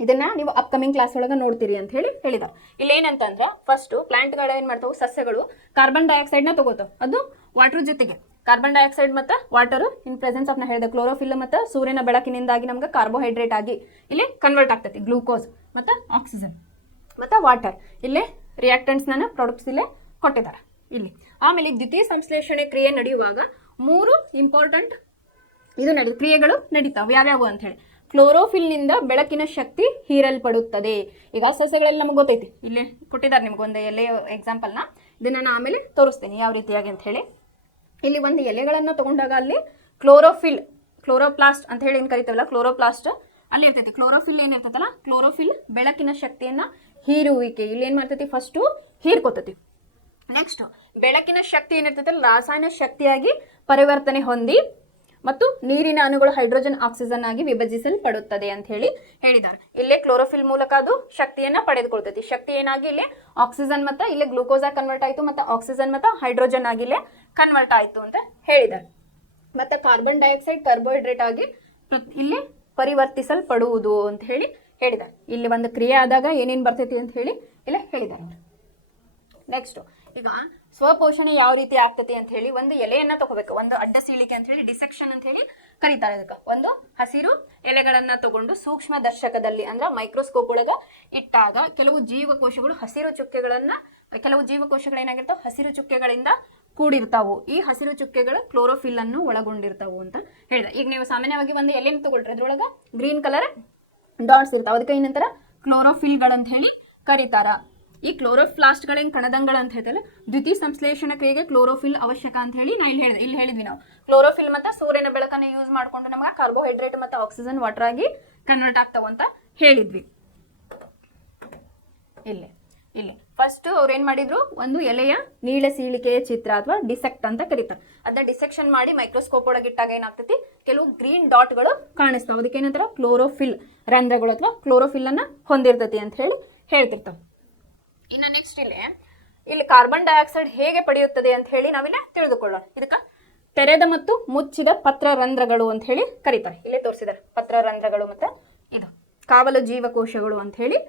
ಇದನ್ನ ನೀವು ಅಪ್ಕಮಿಂಗ್ ಕ್ಲಾಸ್ ಒಳಗೆ ನೋಡ್ತೀರಿ ಅಂತ ಹೇಳಿ ಹೇಳಿದಾರೆ. ಇಲ್ಲಿ ಏನಂತಂದ್ರೆ ಫಸ್ಟ್ ಪ್ಲಾಂಟ್ಗಳು ಏನ್ ಮಾಡ್ತಾವೆ, ಸಸ್ಯಗಳು ಕಾರ್ಬನ್ ಡೈಆಕ್ಸೈಡ್ ನ ತಗೋತಾವೆ. ಅದು ವಾಟರ್ ಜೊತೆಗೆ ಕಾರ್ಬನ್ ಡೈಆಕ್ಸೈಡ್ ಮತ್ತು ವಾಟರ್ ಇನ್ ಪ್ರೆಸೆನ್ಸ್ ಆಫ್ ನಾ ಹೇಳಿದೆ ಕ್ಲೋರೋಫಿಲ್ ಮತ್ತು ಸೂರ್ಯನ ಬೆಳಕಿನಿಂದಾಗಿ ನಮ್ಗೆ ಕಾರ್ಬೋಹೈಡ್ರೇಟ್ ಆಗಿ ಇಲ್ಲಿ ಕನ್ವರ್ಟ್ ಆಗ್ತೈತಿ. ಗ್ಲೂಕೋಸ್ ಮತ್ತು ಆಕ್ಸಿಜನ್ ಮತ್ತು ವಾಟರ್ ಇಲ್ಲೇ ರಿಯಾಕ್ಟೆಂಟ್ಸ್ನ ಪ್ರಾಡಕ್ಟ್ಸ್ ಇಲ್ಲೇ ಕೊಟ್ಟಿದ್ದಾರೆ ಇಲ್ಲಿ. ಆಮೇಲೆ ದ್ಯುತಿ ಸಂಶ್ಲೇಷಣೆ ಕ್ರಿಯೆ ನಡೆಯುವಾಗ 3 ಇಂಪಾರ್ಟೆಂಟ್ ಕ್ರಿಯೆಗಳು ನಡೀತಾವೆ. ಯಾವ್ಯಾವು ಅಂತ ಹೇಳಿ, ಕ್ಲೋರೋಫಿಲ್ನಿಂದ ಬೆಳಕಿನ ಶಕ್ತಿ ಹೀರಲ್ಪಡುತ್ತದೆ. ಈಗ ಸಸ್ಯಗಳಲ್ಲಿ ನಮಗೆ ಗೊತ್ತೈತಿ, ಇಲ್ಲೇ ಕೊಟ್ಟಿದ್ದಾರೆ ನಿಮ್ಗೊಂದು ಎಲೆ ಎಕ್ಸಾಂಪಲ್ನ, ಇದನ್ನ ನಾನು ಆಮೇಲೆ ತೋರಿಸ್ತೇನೆ ಯಾವ ರೀತಿಯಾಗಿ ಅಂತ ಹೇಳಿ. ಇಲ್ಲಿ ಒಂದು ಎಲೆಗಳನ್ನು ತಗೊಂಡಾಗ ಅಲ್ಲಿ ಕ್ಲೋರೋಪ್ಲಾಸ್ಟ್ ಅಂತ ಹೇಳಿ ಏನು ಕರಿತೀವಲ್ಲ, ಕ್ಲೋರೋಪ್ಲಾಸ್ಟ್ ಅಲ್ಲಿ ಇರ್ತೈತಿ. ಕ್ಲೋರೋಫಿಲ್ ಏನಿರ್ತೈತಲ್ಲ, ಕ್ಲೋರೋಫಿಲ್ ಬೆಳಕಿನ ಶಕ್ತಿಯನ್ನ ಹೀರುವಿಕೆ ಇಲ್ಲಿ ಏನ್ ಮಾಡ್ತೈತಿ, ಫಸ್ಟು ಹೀರ್ಕೋತೈತಿ. ನೆಕ್ಸ್ಟ್ ಬೆಳಕಿನ ಶಕ್ತಿ ಏನಿರ್ತೈತಲ್ಲ ರಾಸಾಯನ ಶಕ್ತಿಯಾಗಿ ಪರಿವರ್ತನೆ ಹೊಂದಿ ಮತ್ತು ನೀರಿನ ಅಣುಗಳು ಹೈಡ್ರೋಜನ್ ಆಕ್ಸಿಜನ್ ಆಗಿ ವಿಭಜಿಸಲ್ಪಡುತ್ತದೆ ಅಂತ ಹೇಳಿದ್ದಾರೆ. ಇಲ್ಲೇ ಕ್ಲೋರೋಫಿಲ್ ಮೂಲಕ ಅದು ಶಕ್ತಿಯನ್ನ ಪಡೆದುಕೊಳ್ತೈತಿ. ಶಕ್ತಿ ಏನಾಗಿ ಇಲ್ಲಿ ಆಕ್ಸಿಜನ್ ಮತ್ತೆ ಇಲ್ಲಿ ಗ್ಲೂಕೋಸ್ ಆಗಿ ಕನ್ವರ್ಟ್ ಆಯ್ತು, ಮತ್ತೆ ಆಕ್ಸಿಜನ್ ಮತ್ತೆ ಹೈಡ್ರೋಜನ್ ಆಗಿ ಇಲ್ಲೇ ಕನ್ವರ್ಟ್ ಆಯ್ತು ಅಂತ ಹೇಳಿದ್ದಾರೆ. ಮತ್ತೆ ಕಾರ್ಬನ್ ಡೈಆಕ್ಸೈಡ್ ಕಾರ್ಬೋಹೈಡ್ರೇಟ್ ಆಗಿ ಇಲ್ಲಿ ಪರಿವರ್ತಿಸಲ್ಪಡುವುದು ಅಂತ ಹೇಳಿದ್ದಾರೆ. ಇಲ್ಲಿ ಒಂದು ಕ್ರಿಯೆ ಆದಾಗ ಏನೇನು ಬರ್ತೈತಿ ಅಂತ ಇಲ್ಲ ಹೇಳಿದ್ದಾರೆ. ನೆಕ್ಸ್ಟ್ ಈಗ ಸ್ವಪೋಷಣೆ ಯಾವ ರೀತಿ ಆಗ್ತೈತಿ ಅಂತ ಒಂದು ಎಲೆಯನ್ನ ತಗೋಬೇಕು. ಒಂದು ಅಡ್ಡ ಸೀಳಿಕೆ ಅಂತ ಡಿಸೆಕ್ಷನ್ ಅಂತ ಕರೀತಾರೆ ಇದಕ್ಕೆ. ಒಂದು ಹಸಿರು ಎಲೆಗಳನ್ನ ತಗೊಂಡು ಸೂಕ್ಷ್ಮ ದರ್ಶಕದಲ್ಲಿ ಅಂದ್ರೆ ಮೈಕ್ರೋಸ್ಕೋಪ್ ಒಳಗ ಇಟ್ಟಾಗ ಕೆಲವು ಜೀವಕೋಶಗಳು ಹಸಿರು ಚುಕ್ಕೆಗಳನ್ನ, ಕೆಲವು ಜೀವಕೋಶಗಳು ಏನಾಗಿರ್ತಾವ ಹಸಿರು ಚುಕ್ಕೆಗಳಿಂದ ಕೂಡಿರ್ತಾವು. ಈ ಹಸಿರು ಚುಕ್ಕೆಗಳು ಕ್ಲೋರೋಫಿಲ್ ಅನ್ನು ಒಳಗೊಂಡಿರ್ತಾವು ಅಂತ ಹೇಳಿದ. ಈಗ ನೀವು ಸಾಮಾನ್ಯವಾಗಿ ಒಂದು ಎಲೆಯನ್ನು ತಗೊಳ್ರಿ, ಅದ್ರೊಳಗ ಗ್ರೀನ್ ಕಲರ್ ಡಾಟ್ಸ್ ಇರ್ತಾವ, ಅದಕ್ಕೆ ಏನಂತಾರ ಕ್ಲೋರೋಫಿಲ್ಗಳಂತ ಕರೀತಾರ. ಈ ಕ್ಲೋರೋಪ್ಲಾಸ್ಟ್ಗಳೇನು ಕಣದಂಗಳ ಅಂತ ಹೇಳ್ತಲ್ಲ, ದ್ವಿತೀಯ ಸಂಶ್ಲೇಷಣ ಕ್ರಿಯೆಗೆ ಕ್ಲೋರೋಫಿಲ್ ಅವಶ್ಯಕ ಅಂತ ನಾ ಇಲ್ಲಿ ಹೇಳಿದ್ವಿ ನಾವು. ಕ್ಲೋರೋಫಿಲ್ ಮತ್ತೆ ಸೂರ್ಯನ ಬೆಳಕನ್ನು ಯೂಸ್ ಮಾಡ್ಕೊಂಡು ನಮಗೆ ಕಾರ್ಬೋಹೈಡ್ರೇಟ್ ಮತ್ತೆ ಆಕ್ಸಿಜನ್ ವಾಟರ್ ಆಗಿ ಕನ್ವರ್ಟ್ ಆಗ್ತಾವ ಅಂತ ಹೇಳಿದ್ವಿ. ಇಲ್ಲಿ ಫಸ್ಟ್ ಅವ್ರು ಏನ್ ಮಾಡಿದ್ರು, ಒಂದು ಎಲೆಯ ನೀಳ ಸೀಳಿಕೆಯ ಚಿತ್ರ ಅಥವಾ ಡಿಸೆಕ್ಟ್ ಅಂತ ಕರೀತಾರೆ. ಅದನ್ನ ಡಿಸೆಕ್ಷನ್ ಮಾಡಿ ಮೈಕ್ರೋಸ್ಕೋಪ್ ಒಳಗಿಟ್ಟಾಗ ಏನಾಗ್ತೈತಿ, ಕೆಲವು ಗ್ರೀನ್ ಡಾಟ್ಗಳು ಕಾಣಿಸ್ತಾವ. ಅದಕ್ಕೆ ಏನಂತಾರ ಕ್ಲೋರೋಫಿಲ್ ರಂಧ್ರಗಳು ಅಥವಾ ಕ್ಲೋರೋಫಿಲ್ ಅನ್ನ ಹೊಂದಿರ್ತೈತಿ ಅಂತ ಹೇಳ್ತಿರ್ತಾವ. ಇನ್ನು ನೆಕ್ಸ್ಟ್ ಇಲ್ಲಿ ಕಾರ್ಬನ್ ಡೈಆಕ್ಸೈಡ್ ಹೇಗೆ ಪಡೆಯುತ್ತದೆ ಅಂತ ನಾವಿಲ್ಲ ತಿಳಿದುಕೊಳ್ಳೋಣ. ಇದಕ್ಕ ತೆರೆದ ಮತ್ತು ಮುಚ್ಚಿದ ಪತ್ರರಂಧ್ರಗಳು ಅಂತ ಕರೀತಾರೆ. ಇಲ್ಲೇ ತೋರಿಸಿದ್ದಾರೆ ಪತ್ರರಂಧ್ರಗಳು ಮತ್ತೆ ಇದು ಕಾವಲು ಜೀವಕೋಶಗಳು ಅಂತ ಇಲ್ಲಿ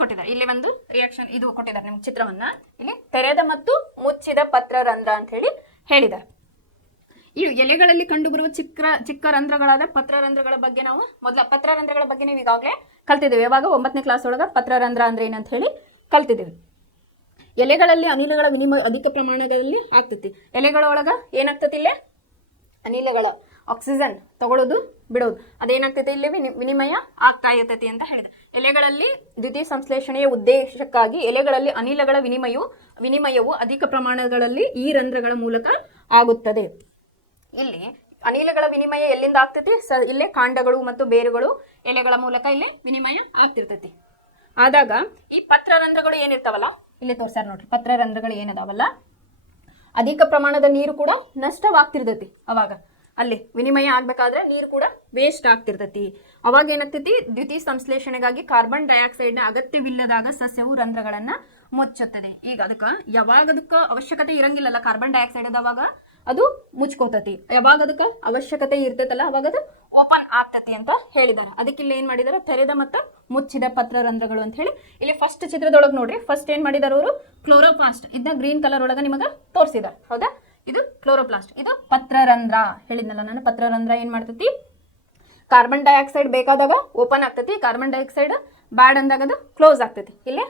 ಕೊಟ್ಟಿದ್ದಾರೆ. ಇಲ್ಲಿ ಒಂದು ರಿಯಾಕ್ಷನ್ ಇದು ಕೊಟ್ಟಿದ್ದಾರೆ ನಿಮ್ಗೆ ಚಿತ್ರವನ್ನ. ಇಲ್ಲಿ ತೆರೆದ ಮತ್ತು ಮುಚ್ಚಿದ ಪತ್ರರಂಧ್ರ ಅಂತ ಹೇಳಿದ್ದಾರೆ. ಈ ಎಲೆಗಳಲ್ಲಿ ಕಂಡುಬರುವ ಚಿಕ್ಕ ರಂಧ್ರಗಳಾದ ಪತ್ರರಂಧ್ರಗಳ ಬಗ್ಗೆ ನಾವು ಪತ್ರರಂಧ್ರಗಳ ಬಗ್ಗೆ ನೀವು ಈಗಾಗಲೇ ಕಲ್ತಿದ್ದೇವೆ. ಯಾವಾಗ 9ನೇ ಕ್ಲಾಸ್ ಒಳಗ ಪತ್ರರಂಧ್ರ ಅಂದ್ರೆ ಏನಂತ ಕಲ್ತಿದ್ದೇವೆ. ಎಲೆಗಳಲ್ಲಿ ಅನಿಲಗಳ ವಿನಿಮಯ ಅಧಿಕ ಪ್ರಮಾಣದಲ್ಲಿ ಆಗ್ತೈತಿ. ಎಲೆಗಳೊಳಗ ಏನಾಗ್ತತಿ, ಇಲ್ಲೇ ಅನಿಲಗಳ ಆಕ್ಸಿಜನ್ ತಗೊಳ್ಳೋದು ಬಿಡೋದು ಅದೇನಾಗ್ತೈತಿ ಇಲ್ಲಿ ವಿನಿಮಯ ಆಗ್ತಾ ಇರ್ತೈತಿ ಅಂತ ಹೇಳಿದೆ. ಎಲೆಗಳಲ್ಲಿ ದ್ವಿತೀಯ ಸಂಶ್ಲೇಷಣೆಯ ಉದ್ದೇಶಕ್ಕಾಗಿ ಎಲೆಗಳಲ್ಲಿ ಅನಿಲಗಳ ವಿನಿಮಯವು ಅಧಿಕ ಪ್ರಮಾಣಗಳಲ್ಲಿ ಈ ರಂಧ್ರಗಳ ಮೂಲಕ ಆಗುತ್ತದೆ. ಇಲ್ಲಿ ಅನಿಲಗಳ ವಿನಿಮಯ ಎಲ್ಲಿಂದ ಆಗ್ತೈತಿ, ಇಲ್ಲೇ ಕಾಂಡಗಳು ಮತ್ತು ಬೇರುಗಳು ಎಲೆಗಳ ಮೂಲಕ ಇಲ್ಲಿ ವಿನಿಮಯ ಆಗ್ತಿರ್ತೈತಿ. ಆದಾಗ ಈ ಪತ್ರರಂಧ್ರಗಳು ಏನಿರ್ತಾವಲ್ಲ, ಇಲ್ಲಿ ತೋರ್ಸಾರ ನೋಡ್ರಿ, ಪತ್ರರಂಧ್ರಗಳು ಏನದಾವಲ್ಲ ಅಧಿಕ ಪ್ರಮಾಣದ ನೀರು ಕೂಡ ನಷ್ಟವಾಗ್ತಿರ್ತೈತಿ. ಅವಾಗ ಅಲ್ಲಿ ವಿನಿಮಯ ಆಗ್ಬೇಕಾದ್ರೆ ನೀರು ಕೂಡ ವೇಸ್ಟ್ ಆಗ್ತಿರ್ತೈತಿ. ಅವಾಗ ಏನಾಗ್ತೈತಿ, ದ್ವಿತೀಯ ಸಂಶ್ಲೇಷಣೆಗಾಗಿ ಕಾರ್ಬನ್ ಡೈಆಕ್ಸೈಡ್ ನ ಅಗತ್ಯವಿಲ್ಲದಾಗ ಸಸ್ಯವು ರಂಧ್ರಗಳನ್ನ ಮುಚ್ಚುತ್ತದೆ. ಈಗ ಯಾವಾಗ ಅದಕ್ಕೆ ಅವಶ್ಯಕತೆ ಇರಂಗಿಲ್ಲಲ್ಲ ಕಾರ್ಬನ್ ಡೈಆಕ್ಸೈಡ್ ಅವಾಗ ಅದು ಮುಚ್ಕೋತತಿ. ಯಾವಾಗ ಅದಕ್ಕೆ ಅವಶ್ಯಕತೆ ಇರ್ತೈತಲ್ಲ ಅವಾಗ ಅದು ಓಪನ್ ಆಗ್ತತಿ ಅಂತ ಹೇಳಿದಾರೆ. ಅದಕ್ಕೆ ಇಲ್ಲಿ ಏನ್ ಮಾಡಿದಾರೆ, ತೆರೆದ ಮತ್ತು ಮುಚ್ಚಿದ ಪತ್ರರಂಧ್ರಗಳು ಅಂತ ಇಲ್ಲಿ ಫಸ್ಟ್ ಚಿತ್ರದೊಳಗೆ ನೋಡ್ರಿ. ಫಸ್ಟ್ ಏನ್ ಮಾಡಿದಾರೆ ಅವರು, ಕ್ಲೋರೋಪ್ಲಾಸ್ಟ್ ಇದನ್ನ ಗ್ರೀನ್ ಕಲರ್ ಒಳಗ ನಿಮಗ ತೋರಿಸಿದಾರೆ. ಹೌದಾ, ಇದು ಕ್ಲೋರೋಪ್ಲಾಸ್ಟ್, ಇದು ಪತ್ರರಂಧ್ರ. ಹೇಳಿದ್ನಲ್ಲ ನಾನು, ಪತ್ರರಂಧ್ರ ಏನ್ ಮಾಡ್ತತಿ, ಕಾರ್ಬನ್ ಡೈಆಕ್ಸೈಡ್ ಬೇಕಾದಾಗ ಓಪನ್ ಆಗ್ತತಿ, ಕಾರ್ಬನ್ ಡೈಆಕ್ಸೈಡ್ ಬ್ಯಾಡ್ ಅಂದಾಗ ಅದು ಕ್ಲೋಸ್ ಆಗ್ತತಿ. ಇಲ್ಲೇ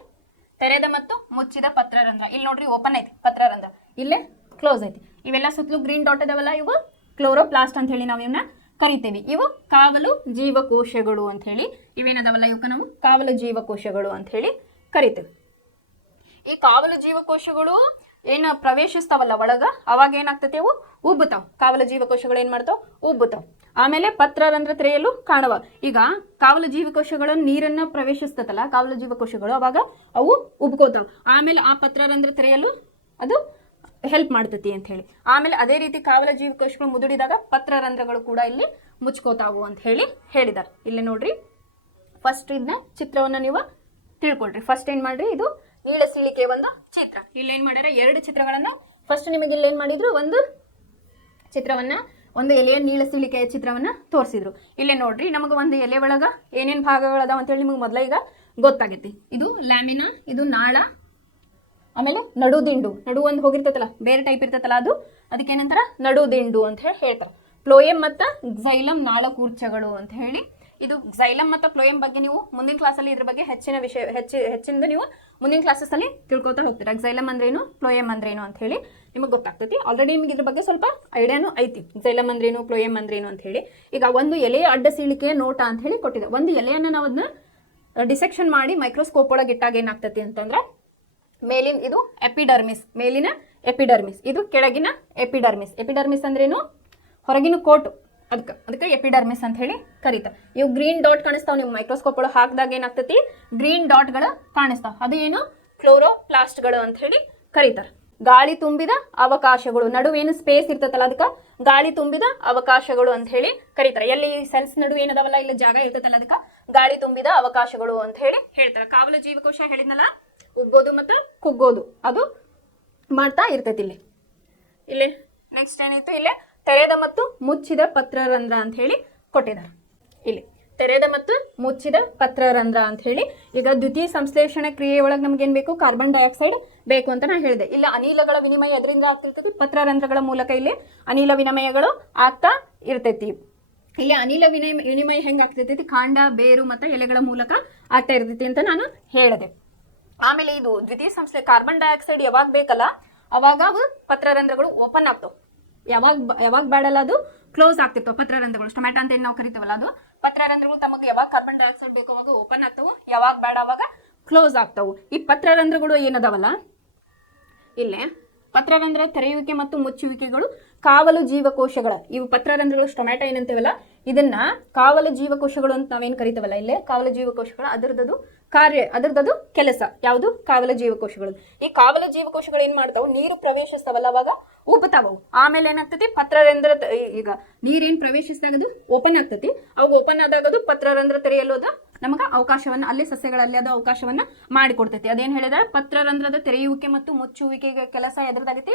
ತೆರೆದ ಮತ್ತು ಮುಚ್ಚಿದ ಪತ್ರರಂಧ್ರ, ಇಲ್ಲಿ ನೋಡ್ರಿ ಓಪನ್ ಐತಿ ಪತ್ರರಂಧ್ರ, ಇಲ್ಲೇ ಕ್ಲೋಸ್ ಐತಿ. ಇವೆಲ್ಲ ಸುತ್ತಲೂ ಗ್ರೀನ್ ಡಾಟ್ ಇದಾವಲ್ಲ, ಇವು ಕ್ಲೋರೋಪ್ಲಾಸ್ಟ್ ಅಂತ ನಾವು ಇವನ್ನ ಕರಿತೇವೆ. ಇವು ಕಾವಲು ಜೀವಕೋಶಗಳು ಅಂತ ಇವೇನದಾವಲ್ಲ ಇವಕ್ಕೆ ನಾವು ಕಾವಲು ಜೀವಕೋಶಗಳು ಅಂತ ಕರಿತೇವೆ. ಈ ಕಾವಲು ಜೀವಕೋಶಗಳು ಏನು ಪ್ರವೇಶಿಸ್ತಾವಲ್ಲ ಒಳಗ, ಅವಾಗ ಏನಾಗ್ತೈತಿ, ಅವು ಉಬ್ಬುತ್ತಾವ. ಕಾವಲು ಜೀವಕೋಶಗಳು ಏನ್ ಮಾಡ್ತಾವ, ಉಬ್ಬುತ್ತಾವ. ಆಮೇಲೆ ಪತ್ರರಂಧ್ರ ತೆರೆಯಲು ಕಾಣುವ. ಈಗ ಕಾವಲು ಜೀವಕೋಶಗಳು ನೀರನ್ನ ಪ್ರವೇಶಿಸ್ತತಲ್ಲ ಕಾವಲು ಜೀವಕೋಶಗಳು, ಅವಾಗ ಅವು ಉಬ್ಕೋತಾವ. ಆಮೇಲೆ ಆ ಪತ್ರರಂಧ್ರ ತೆರೆಯಲು ಅದು ಹೆಲ್ಪ್ ಮಾಡ್ತತಿ ಅಂತ ಆಮೇಲೆ ಅದೇ ರೀತಿ ಕಾವಲ ಜೀವಕೋಶಗಳು ಮುದುಡಿದಾಗ ಪತ್ರರಂಧ್ರಗಳು ಕೂಡ ಇಲ್ಲಿ ಮುಚ್ಕೋತಾವು ಅಂತ ಹೇಳಿದ್ದಾರೆ. ಇಲ್ಲಿ ನೋಡ್ರಿ, ಫಸ್ಟ್ ಇದನ್ನ ಚಿತ್ರವನ್ನ ನೀವು ತಿಳ್ಕೊಳ್ರಿ. ಫಸ್ಟ್ ಏನ್ ಮಾಡ್ರಿ, ಇದು ನೀಳ ಸೀಳಿಕೆ ಒಂದು ಚಿತ್ರ. ಇಲ್ಲಿ ಏನ್ ಮಾಡ್ಯಾರ, ಎರಡು ಚಿತ್ರಗಳನ್ನ ಫಸ್ಟ್ ನಿಮಗೆ ಇಲ್ಲಿ ಏನ್ ಮಾಡಿದ್ರು, ಒಂದು ಚಿತ್ರವನ್ನ, ಒಂದು ಎಲೆಯ ನೀಳ ಸೀಳಿಕೆಯ ಚಿತ್ರವನ್ನ ತೋರಿಸಿದ್ರು. ಇಲ್ಲೇ ನೋಡ್ರಿ, ನಮಗೆ ಒಂದು ಎಲೆ ಒಳಗ ಏನೇನ್ ಭಾಗಗಳದಾವ ಅಂತ ನಿಮಗೆ ಮೊದಲ ಈಗ ಗೊತ್ತಾಗೈತಿ. ಇದು ಲ್ಯಾಮಿನಾ, ಇದು ನಾಳ, ಆಮೇಲೆ ನಡುದಿಂಡು. ನಡು ಒಂದು ಹೋಗಿರ್ತೈತಲ್ಲ, ಬೇರೆ ಟೈಪ್ ಇರ್ತೈತಲ್ಲ ಅದು, ಅದಕ್ಕೆ ಏನಂತಾರ ನಡುದಿಂಡು ಅಂತ ಹೇಳ್ತಾರೆ. ಫ್ಲೋಯಂ ಮತ್ತು ಗ್ಸೈಲಮ್ ನಾಳಕೂರ್ಚಗಳು ಅಂತ ಇದು ಗ್ಸೈಲಮ್ ಮತ್ತು ಫ್ಲೋಯಂ ಬಗ್ಗೆ ನೀವು ಮುಂದಿನ ಕ್ಲಾಸಲ್ಲಿ ಇದ್ರ ಬಗ್ಗೆ ಹೆಚ್ಚಿನ ನೀವು ಮುಂದಿನ ಕ್ಲಾಸಸ್ಸಲ್ಲಿ ತಿಳ್ಕೊತಾ ಹೋಗ್ತೀರಾ. ಗ್ಸೈಲಮ್ ಅಂದ್ರೇನು, ಫ್ಲೋಯಂ ಅಂದ್ರೇನು ಅಂತ ನಿಮಗೆ ಗೊತ್ತಾಗ್ತೈತಿ. ಆಲ್ರೆಡಿ ನಿಮಗೆ ಇದ್ರ ಬಗ್ಗೆ ಸ್ವಲ್ಪ ಐಡಿಯಾನು ಐತಿ, ಗ್ಸೈಲಮ್ ಅಂದ್ರೇನು, ಫ್ಲೋಯಂ ಅಂದ್ರೇನು ಅಂತ ಈಗ ಒಂದು ಎಲೆಯ ಅಡ್ಡ ಸೀಳಿಕೆಯ ನೋಟ ಅಂತ ಕೊಟ್ಟಿದೆ. ಒಂದು ಎಲೆಯನ್ನು ನಾವು ಅದನ್ನ ಡಿಸೆಕ್ಷನ್ ಮಾಡಿ ಮೈಕ್ರೋಸ್ಕೋಪ್ ಒಳಗೆ ಇಟ್ಟಾಗ ಏನಾಗ್ತೈತಿ ಅಂತಂದ್ರೆ, ಮೇಲಿನ ಇದು ಎಪಿಡರ್ಮಿಸ್, ಮೇಲಿನ ಎಪಿಡರ್ಮಿಸ್, ಇದು ಕೆಳಗಿನ ಎಪಿಡರ್ಮಿಸ್. ಎಪಿಡರ್ಮಿಸ್ ಅಂದ್ರೇನು, ಹೊರಗಿನ ಕೋಟು, ಅದಕ್ಕೆ ಎಪಿಡರ್ಮಿಸ್ ಅಂತ ಕರೀತಾರೆ. ಇವು ಗ್ರೀನ್ ಡಾಟ್ ಕಾಣಿಸ್ತಾವ, ನೀವು ಮೈಕ್ರೋಸ್ಕೋಪ್ ಒಳಗೆ ಹಾಕಿದಾಗ ಏನಾಗ್ತೈತಿ, ಗ್ರೀನ್ ಡಾಟ್ಗಳು ಕಾಣಿಸ್ತಾವ. ಅದು ಏನು, ಕ್ಲೋರೋಪ್ಲಾಸ್ಟ್ಗಳು ಅಂತ ಕರೀತಾರೆ. ಗಾಳಿ ತುಂಬಿದ ಅವಕಾಶಗಳು, ನಡುವೇನು ಸ್ಪೇಸ್ ಇರ್ತೈತಲ್ಲ ಅದಕ್ಕೆ ಗಾಳಿ ತುಂಬಿದ ಅವಕಾಶಗಳು ಅಂತ ಹೇಳಿ ಕರೀತಾರೆ. ಎಲ್ಲಿ ಸೆಲ್ಸ್ ನಡುವೆ ಏನದವಲ್ಲ ಇಲ್ಲಿ ಜಾಗ ಇರ್ತೈತಲ್ಲ ಅದಕ್ಕೆ ಗಾಳಿ ತುಂಬಿದ ಅವಕಾಶಗಳು ಅಂತ ಹೇಳಿ ಹೇಳ್ತಾರೆ. ಕಾವಲು ಜೀವಕೋಶ ಹೇಳಿದ್ನಲ್ಲ, ಉಗ್ಗೋದು ಮತ್ತು ಕುಗ್ಗೋದು ಅದು ಮಾಡ್ತಾ ಇರ್ತೈತಿ. ಇಲ್ಲಿ ನೆಕ್ಸ್ಟ್ ಏನಿತ್ತು, ಇಲ್ಲಿ ತೆರೆದ ಮತ್ತು ಮುಚ್ಚಿದ ಪತ್ರರಂಧ್ರ ಅಂತ ಹೇಳಿ ಕೊಟ್ಟಿದ್ದಾರೆ. ಇಲ್ಲಿ ತೆರೆದ ಮತ್ತು ಮುಚ್ಚಿದ ಪತ್ರರಂಧ್ರ ಅಂತ ಹೇಳಿ, ಈಗ ದ್ವಿತೀಯ ಸಂಶ್ಲೇಷಣ ಕ್ರಿಯೆ ಒಳಗೆ ನಮ್ಗೆ ಏನ್ ಬೇಕು, ಕಾರ್ಬನ್ ಡೈಆಕ್ಸೈಡ್ ಬೇಕು ಅಂತ ನಾ ಹೇಳಿದೆ. ಇಲ್ಲ ಅನಿಲಗಳ ವಿನಿಮಯ ಎದರಿಂದ ಆಗ್ತಿರ್ತೈತಿ, ಪತ್ರರಂಧ್ರಗಳ ಮೂಲಕ ಇಲ್ಲಿ ಅನಿಲ ವಿನಿಮಯಗಳು ಆಗ್ತಾ ಇರ್ತೈತಿ. ಇಲ್ಲಿ ಅನಿಲ ವಿನಿಮಯ ಹೆಂಗ್ ಆಗ್ತಿರ್ತೈತಿ, ಕಾಂಡ, ಬೇರು ಮತ್ತು ಎಲೆಗಳ ಮೂಲಕ ಆಗ್ತಾ ಇರ್ತೈತಿ ಅಂತ ನಾನು ಹೇಳಿದೆ. ಆಮೇಲೆ ಇದು ದ್ವಿತೀಯ ಕಾರ್ಬನ್ ಡೈಆಕ್ಸೈಡ್ ಯಾವಾಗ ಬೇಕಲ್ಲ ಅವಾಗ ಅವು ಪತ್ರರಂಧ್ರಗಳು ಓಪನ್ ಆಗ್ತಾವ. ಯಾವಾಗ ಬೇಡಲ್ಲ ಅದು ಕ್ಲೋಸ್ ಆಗ್ತಿರ್ತಾವ ಪತ್ರರಂಧ್ರಗಳು. ಸ್ಟೊಮ್ಯಾಟೋ ಅಂತ ಏನು ನಾವು ಕರಿತೀವಲ್ಲ ಅದು ಪತ್ರರಂಧ್ರಗಳು ತಮಗೆ ಯಾವಾಗ ಕಾರ್ಬನ್ ಡೈಆಕ್ಸೈಡ್ ಬೇಕು ಅವಾಗ ಓಪನ್ ಆಗ್ತಾವ, ಯಾವಾಗ ಬೇಡ ಅವಾಗ ಕ್ಲೋಸ್ ಆಗ್ತಾವು. ಈ ಪತ್ರರಂಧ್ರಗಳು ಏನದವಲ್ಲ ಇಲ್ಲೇ ಪತ್ರರಂಧ್ರ ತೆರೆಯುವಿಕೆ ಮತ್ತು ಮುಚ್ಚುವಿಕೆಗಳು ಕಾವಲು ಜೀವಕೋಶಗಳ, ಇವು ಪತ್ರರಂಧ್ರಗಳು ಸ್ಟೊಮ್ಯಾಟೋ ಏನಂತೇವಲ್ಲ ಇದನ್ನ ಕಾವಲು ಜೀವಕೋಶಗಳು ಅಂತ ನಾವೇನು ಕರಿತೀವಲ್ಲ ಇಲ್ಲೇ ಕಾವಲು ಜೀವಕೋಶಗಳು, ಅದರದ್ದು ಕಾರ್ಯ, ಅದರದ್ದು ಕೆಲಸ ಯಾವುದು, ಕಾವಲು ಜೀವಕೋಶಗಳು. ಈ ಕಾವಲು ಜೀವಕೋಶಗಳು ಏನ್ ಮಾಡ್ತಾವ, ನೀರು ಪ್ರವೇಶಿಸ್ತಾವಲ್ಲ ಅವಾಗ ಉಬ್ಬತಾವವು. ಆಮೇಲೆ ಏನಾಗ್ತತಿ, ಪತ್ರರಂಧ್ರ ಈಗ ನೀರೇನ್ ಪ್ರವೇಶಿಸಿದಾಗ ಅದು ಓಪನ್ ಆಗ್ತತಿ, ಅವಾಗ ಓಪನ್ ಆದಾಗ ಅದು ಪತ್ರರಂಧ್ರ ತೆರೆಯಲು ನಮಗ ಅವಕಾಶವನ್ನ ಅಲ್ಲಿ ಸಸ್ಯಗಳಲ್ಲಿ ಅದು ಅವಕಾಶವನ್ನ ಮಾಡಿಕೊಡ್ತೈತಿ. ಅದೇನ್ ಹೇಳಿದ್ರೆ ಪತ್ರರಂಧ್ರದ ತೆರೆಯುವಿಕೆ ಮತ್ತು ಮುಚ್ಚುವಿಕೆ ಕೆಲಸ ಎದ್ರದಾಗೈತಿ,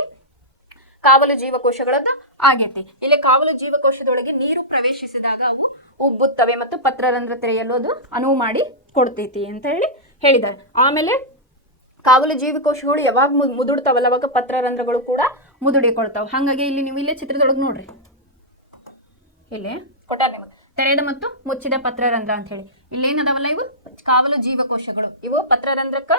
ಕಾವಲು ಜೀವಕೋಶಗಳದ್ದು ಆಗೈತಿ. ಇಲ್ಲಿ ಕಾವಲು ಜೀವಕೋಶದೊಳಗೆ ನೀರು ಪ್ರವೇಶಿಸಿದಾಗ ಅವು ಉಬ್ಬುತ್ತವೆ ಮತ್ತು ಪತ್ರರಂಧ್ರ ತೆರೆಯಲು ಅದು ಅನುವು ಮಾಡಿ ಕೊಡ್ತೈತಿ ಅಂತ ಹೇಳಿ ಹೇಳಿದ್ದಾರೆ. ಆಮೇಲೆ ಕಾವಲು ಜೀವಕೋಶಗಳು ಯಾವಾಗ ಮುದುಡ್ತಾವಲ್ಲ ಅವಾಗ ಪತ್ರರಂಧ್ರಗಳು ಕೂಡ ಮುದುಡಿಕೊಳ್ತಾವ. ಹಾಗಾಗಿ ಇಲ್ಲಿ ನೀವು ಇಲ್ಲೇ ಚಿತ್ರದೊಳಗೆ ನೋಡ್ರಿ, ಇಲ್ಲಿ ಕೊಟ್ಟಾರ ನಿಮಗೆ ತೆರೆದ ಮತ್ತು ಮುಚ್ಚಿದ ಪತ್ರರಂಧ್ರ ಅಂತ ಹೇಳಿ. ಇಲ್ಲೇನದಾವಲ್ಲ ಇವು ಕಾವಲು ಜೀವಕೋಶಗಳು, ಇವು ಪತ್ರರಂಧ್ರಕ್ಕ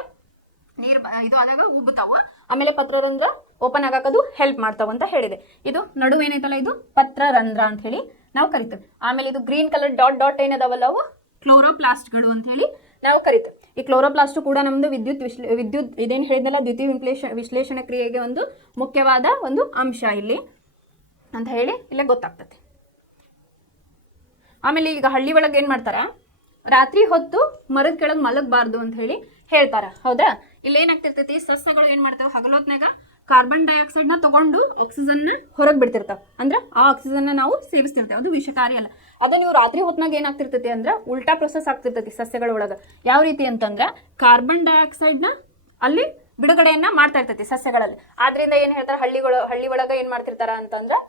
ನೀರು ಇದು ಆದಾಗ ಉಬ್ಬುತ್ತಾವ, ಆಮೇಲೆ ಪತ್ರರಂಧ್ರ ಓಪನ್ ಆಗಾಕದು ಹೆಲ್ಪ್ ಮಾಡ್ತಾವ ಅಂತ ಹೇಳಿದೆ. ಇದು ನಡುವೇನೈತಲ್ಲ ಇದು ಪತ್ರರಂಧ್ರ ಅಂತ ಹೇಳಿ ನಾವು ಕರಿತೇವೆ. ಆಮೇಲೆ ಇದು ಗ್ರೀನ್ ಕಲರ್ ಡಾಟ್ ಡಾಟ್ ಏನದಾವಲ್ಲ ಅವು ಕ್ಲೋರೋಪ್ಲಾಸ್ಟ್ಗಳು ಅಂತ ಹೇಳಿ ನಾವು ಕರಿತೇವೆ. ಈ ಕ್ಲೋರೋಪ್ಲಾಸ್ಟ್ ಕೂಡ ನಮ್ದು ವಿದ್ಯುತ್ ಇದೇನು ಹೇಳಿದ್ನಲ್ಲ ದ್ವಿತೀಯ ವಿಶ್ಲೇಷಣೆ ಕ್ರಿಯೆಗೆ ಒಂದು ಮುಖ್ಯವಾದ ಒಂದು ಅಂಶ ಇಲ್ಲಿ ಅಂತ ಹೇಳಿ ಇಲ್ಲೇ ಗೊತ್ತಾಗ್ತದೆ. ಆಮೇಲೆ ಈಗ ಹಳ್ಳಿ ಒಳಗೆ ಏನ್ ಮಾಡ್ತಾರ, ರಾತ್ರಿ ಹೊತ್ತು ಮರದ ಕೆಳಗೆ ಮಲಗಬಾರ್ದು ಅಂತ ಹೇಳಿ ಹೇಳ್ತಾರ, ಹೌದಾ? ಇಲ್ಲಿ ಏನಾಗ್ತಿರ್ತೈತಿ, ಸಸ್ಯಗಳು ಏನ್ ಮಾಡ್ತಾವ, ಹಗಲೊತ್ನಾಗ ಕಾರ್ಬನ್ ಡೈಆಕ್ಸೈಡ್ ನ ತಗೊಂಡು ಆಕ್ಸಿಜನ್ ನ ಹೊರಗೆ ಬಿಡ್ತಿರ್ತಾವ. ಅಂದ್ರೆ ಆ ಆಕ್ಸಿಜನ್ ನಾವು ಸೇವಿಸ್ತಿರ್ತೇವೆ, ಅದು ವಿಷಕಾರಿ ಅಲ್ಲ. ಅದೇ ನೀವು ರಾತ್ರಿ ಹೊತ್ನಾಗ ಏನಾಗ್ತಿರ್ತೈತಿ ಅಂದ್ರೆ ಉಲ್ಟಾ ಪ್ರೊಸೆಸ್ ಆಗ್ತಿರ್ತೈತಿ ಸಸ್ಯಗಳ ಒಳಗ. ಯಾವ ರೀತಿ ಅಂತಂದ್ರೆ ಕಾರ್ಬನ್ ಡೈಆಕ್ಸೈಡ್ ನ ಅಲ್ಲಿ ಬಿಡುಗಡೆಯನ್ನ ಮಾಡ್ತಾ ಇರ್ತೈತಿ ಸಸ್ಯಗಳಲ್ಲಿ. ಆದ್ರಿಂದ ಏನ್ ಹೇಳ್ತಾರೆ, ಹಳ್ಳಿ ಒಳಗ ಏನ್ ಮಾಡ್ತಿರ್ತಾರ ಅಂತಂದ್ರ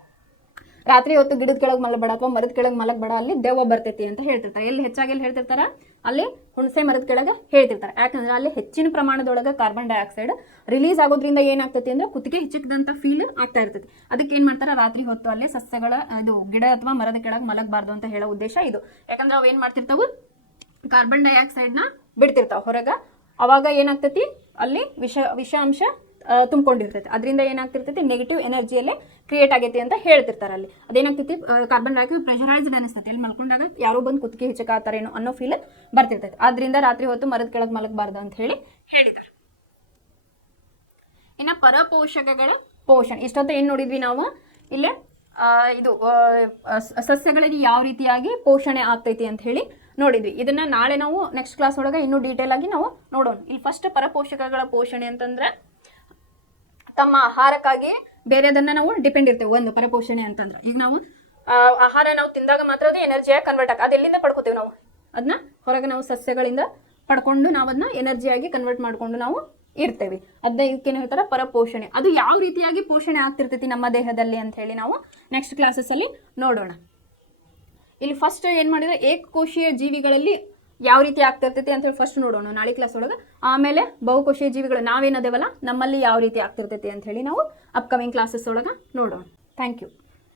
ರಾತ್ರಿ ಹೊತ್ತು ಗಿಡದ ಕೆಳಗೆ ಮಲಗಬೇಡ ಅಥವಾ ಮರದ ಕೆಳಗೆ ಮಲಗಬೇಡ, ಅಲ್ಲಿ ದೆವ್ವ ಬರ್ತೈತಿ ಅಂತ ಹೇಳ್ತಿರ್ತಾರೆ. ಎಲ್ಲಿ ಹೆಚ್ಚಾಗಿ ಎಲ್ಲಿ ಹೇಳ್ತಿರ್ತಾರ, ಅಲ್ಲಿ ಹುಣಸೆ ಮರದ ಕೆಳಗೆ ಹೇಳ್ತಿರ್ತಾರೆ. ಯಾಕಂದ್ರೆ ಅಲ್ಲಿ ಹೆಚ್ಚಿನ ಪ್ರಮಾಣದೊಳಗೆ ಕಾರ್ಬನ್ ಡೈಆಕ್ಸೈಡ್ ರಿಲೀಸ್ ಆಗೋದ್ರಿಂದ ಏನಾಗ್ತೈತಿ ಅಂದ್ರೆ ಕುತ್ತಿಗೆ ಹಿಚ್ಚಕ್ದಂತ ಫೀಲ್ ಆಗ್ತಾ ಇರ್ತೈತಿ. ಅದಕ್ಕೆ ಏನ್ ಮಾಡ್ತಾರ, ರಾತ್ರಿ ಹೊತ್ತು ಅಲ್ಲೇ ಸಸ್ಯಗಳ ಇದು ಗಿಡ ಅಥವಾ ಮರದ ಕೆಳಗೆ ಮಲಗಬಾರ್ದು ಅಂತ ಹೇಳೋ ಉದ್ದೇಶ ಇದು. ಯಾಕಂದ್ರೆ ಅವು ಏನ್ ಮಾಡ್ತಿರ್ತಾವು, ಕಾರ್ಬನ್ ಡೈಆಕ್ಸೈಡ್ ನ ಬಿಡ್ತಿರ್ತಾವ ಹೊರಗ. ಅವಾಗ ಏನಾಗ್ತೈತಿ, ಅಲ್ಲಿ ವಿಷಾಂಶ ತುಂಬಿಕೊಂಡಿರ್ತೈತಿ. ಅದರಿಂದ ಏನಾಗ್ತಿರ್ತೈತಿ, ನೆಗೆಟಿವ್ ಎನರ್ಜಿಯಲ್ಲೇ ಕ್ರಿಯೇಟ್ ಆಗೈತಿ ಅಂತ ಹೇಳ್ತಿರ್ತಾರೆ. ಅಲ್ಲಿ ಅದೇನಾಗ್ತೈತಿ, ಕಾರ್ಬನ್ ಡೈಆಕ್ಸೈಡ್ ಪ್ರೆಷರೈಸ್ಡ್ ಅನಿಸ್ತೈತಿ. ಅಲ್ಲಿ ಮಲ್ಕೊಂಡಾಗ ಯಾರೋ ಬಂದು ಕುತ್ತಿಗೆ ಹಿಚ್ಚಕಾತಾರೇನೋ ಅನ್ನೋ ಫೀಲ್ ಬರ್ತಿರ್ತೈತಿ. ಆದ್ರಿಂದ ರಾತ್ರಿ ಹೊತ್ತು ಮರದ ಕೆಳಗೆ ಮಲಗಬಾರ್ದು ಅಂತ ಹೇಳಿ ಹೇಳಿದ್ದಾರೆ. ಇನ್ನು ಪರಪೋಷಕಗಳ ಪೋಷಣೆ, ಇಷ್ಟೊತ್ತು ಏನು ನೋಡಿದ್ವಿ ನಾವು ಇಲ್ಲೇ ಇದು ಸಸ್ಯಗಳಿಗೆ ಯಾವ ರೀತಿಯಾಗಿ ಪೋಷಣೆ ಆಗ್ತೈತಿ ಅಂತ ಹೇಳಿ ನೋಡಿದ್ವಿ. ಇದನ್ನ ನಾಳೆ ನಾವು ನೆಕ್ಸ್ಟ್ ಕ್ಲಾಸ್ ಒಳಗೆ ಇನ್ನೂ ಡೀಟೇಲ್ ಆಗಿ ನಾವು ನೋಡೋಣ. ಇಲ್ಲಿ ಫಸ್ಟ್ ಪರಪೋಷಕಗಳ ಪೋಷಣೆ ಅಂತಂದ್ರೆ ತಮ್ಮ ಆಹಾರಕ್ಕಾಗಿ ಬೇರೆದನ್ನ ನಾವು ಡಿಪೆಂಡ್ ಇರ್ತೇವೆ. ಒಂದು ಪರಪೋಷಣೆ ಅಂತಂದ್ರೆ ಈಗ ನಾವು ಆಹಾರ ನಾವು ತಿಂದಾಗ ಮಾತ್ರ ಅದು ಎನರ್ಜಿಯಾಗಿ ಕನ್ವರ್ಟ್ ಆಗ, ಅದು ಎಲ್ಲಿಂದ ಪಡ್ಕೋತೀವಿ ನಾವು ಅದನ್ನ, ಹೊರಗೆ ನಾವು ಸಸ್ಯಗಳಿಂದ ಪಡ್ಕೊಂಡು ನಾವು ಅದನ್ನ ಎನರ್ಜಿಯಾಗಿ ಕನ್ವರ್ಟ್ ಮಾಡ್ಕೊಂಡು ನಾವು ಇರ್ತೇವೆ. ಅದನ್ನ ಇದಕ್ಕೇನು ಹೇಳ್ತಾರೆ, ಪರಪೋಷಣೆ. ಅದು ಯಾವ ರೀತಿಯಾಗಿ ಪೋಷಣೆ ಆಗ್ತಿರ್ತೈತಿ ನಮ್ಮ ದೇಹದಲ್ಲಿ ಅಂತ ಹೇಳಿ ನಾವು ನೆಕ್ಸ್ಟ್ ಕ್ಲಾಸಸ್ ಅಲ್ಲಿ ನೋಡೋಣ. ಇಲ್ಲಿ ಫಸ್ಟ್ ಏನ್ ಮಾಡಿದ್ರೆ ಏಕಕೋಶೀಯ ಜೀವಿಗಳಲ್ಲಿ ಯಾವ ರೀತಿ ಆಗ್ತಿರ್ತೈತಿ ಅಂತ ಹೇಳಿ ಫಸ್ಟ್ ನೋಡೋಣ ನಾಳೆ ಕ್ಲಾಸ್ ಒಳಗೆ. ಆಮೇಲೆ ಬಹುಕೋಶೀಯ ಜೀವಿಗಳು ನಾವೇನದೇವಲ್ಲ ನಮ್ಮಲ್ಲಿ ಯಾವ ರೀತಿ ಆಗ್ತಿರ್ತೈತಿ ಅಂತ ಹೇಳಿ ನಾವು ಅಪ್ಕಮಿಂಗ್ ಕ್ಲಾಸಸ್ ಒಳಗೆ ನೋಡೋಣ. Thank you.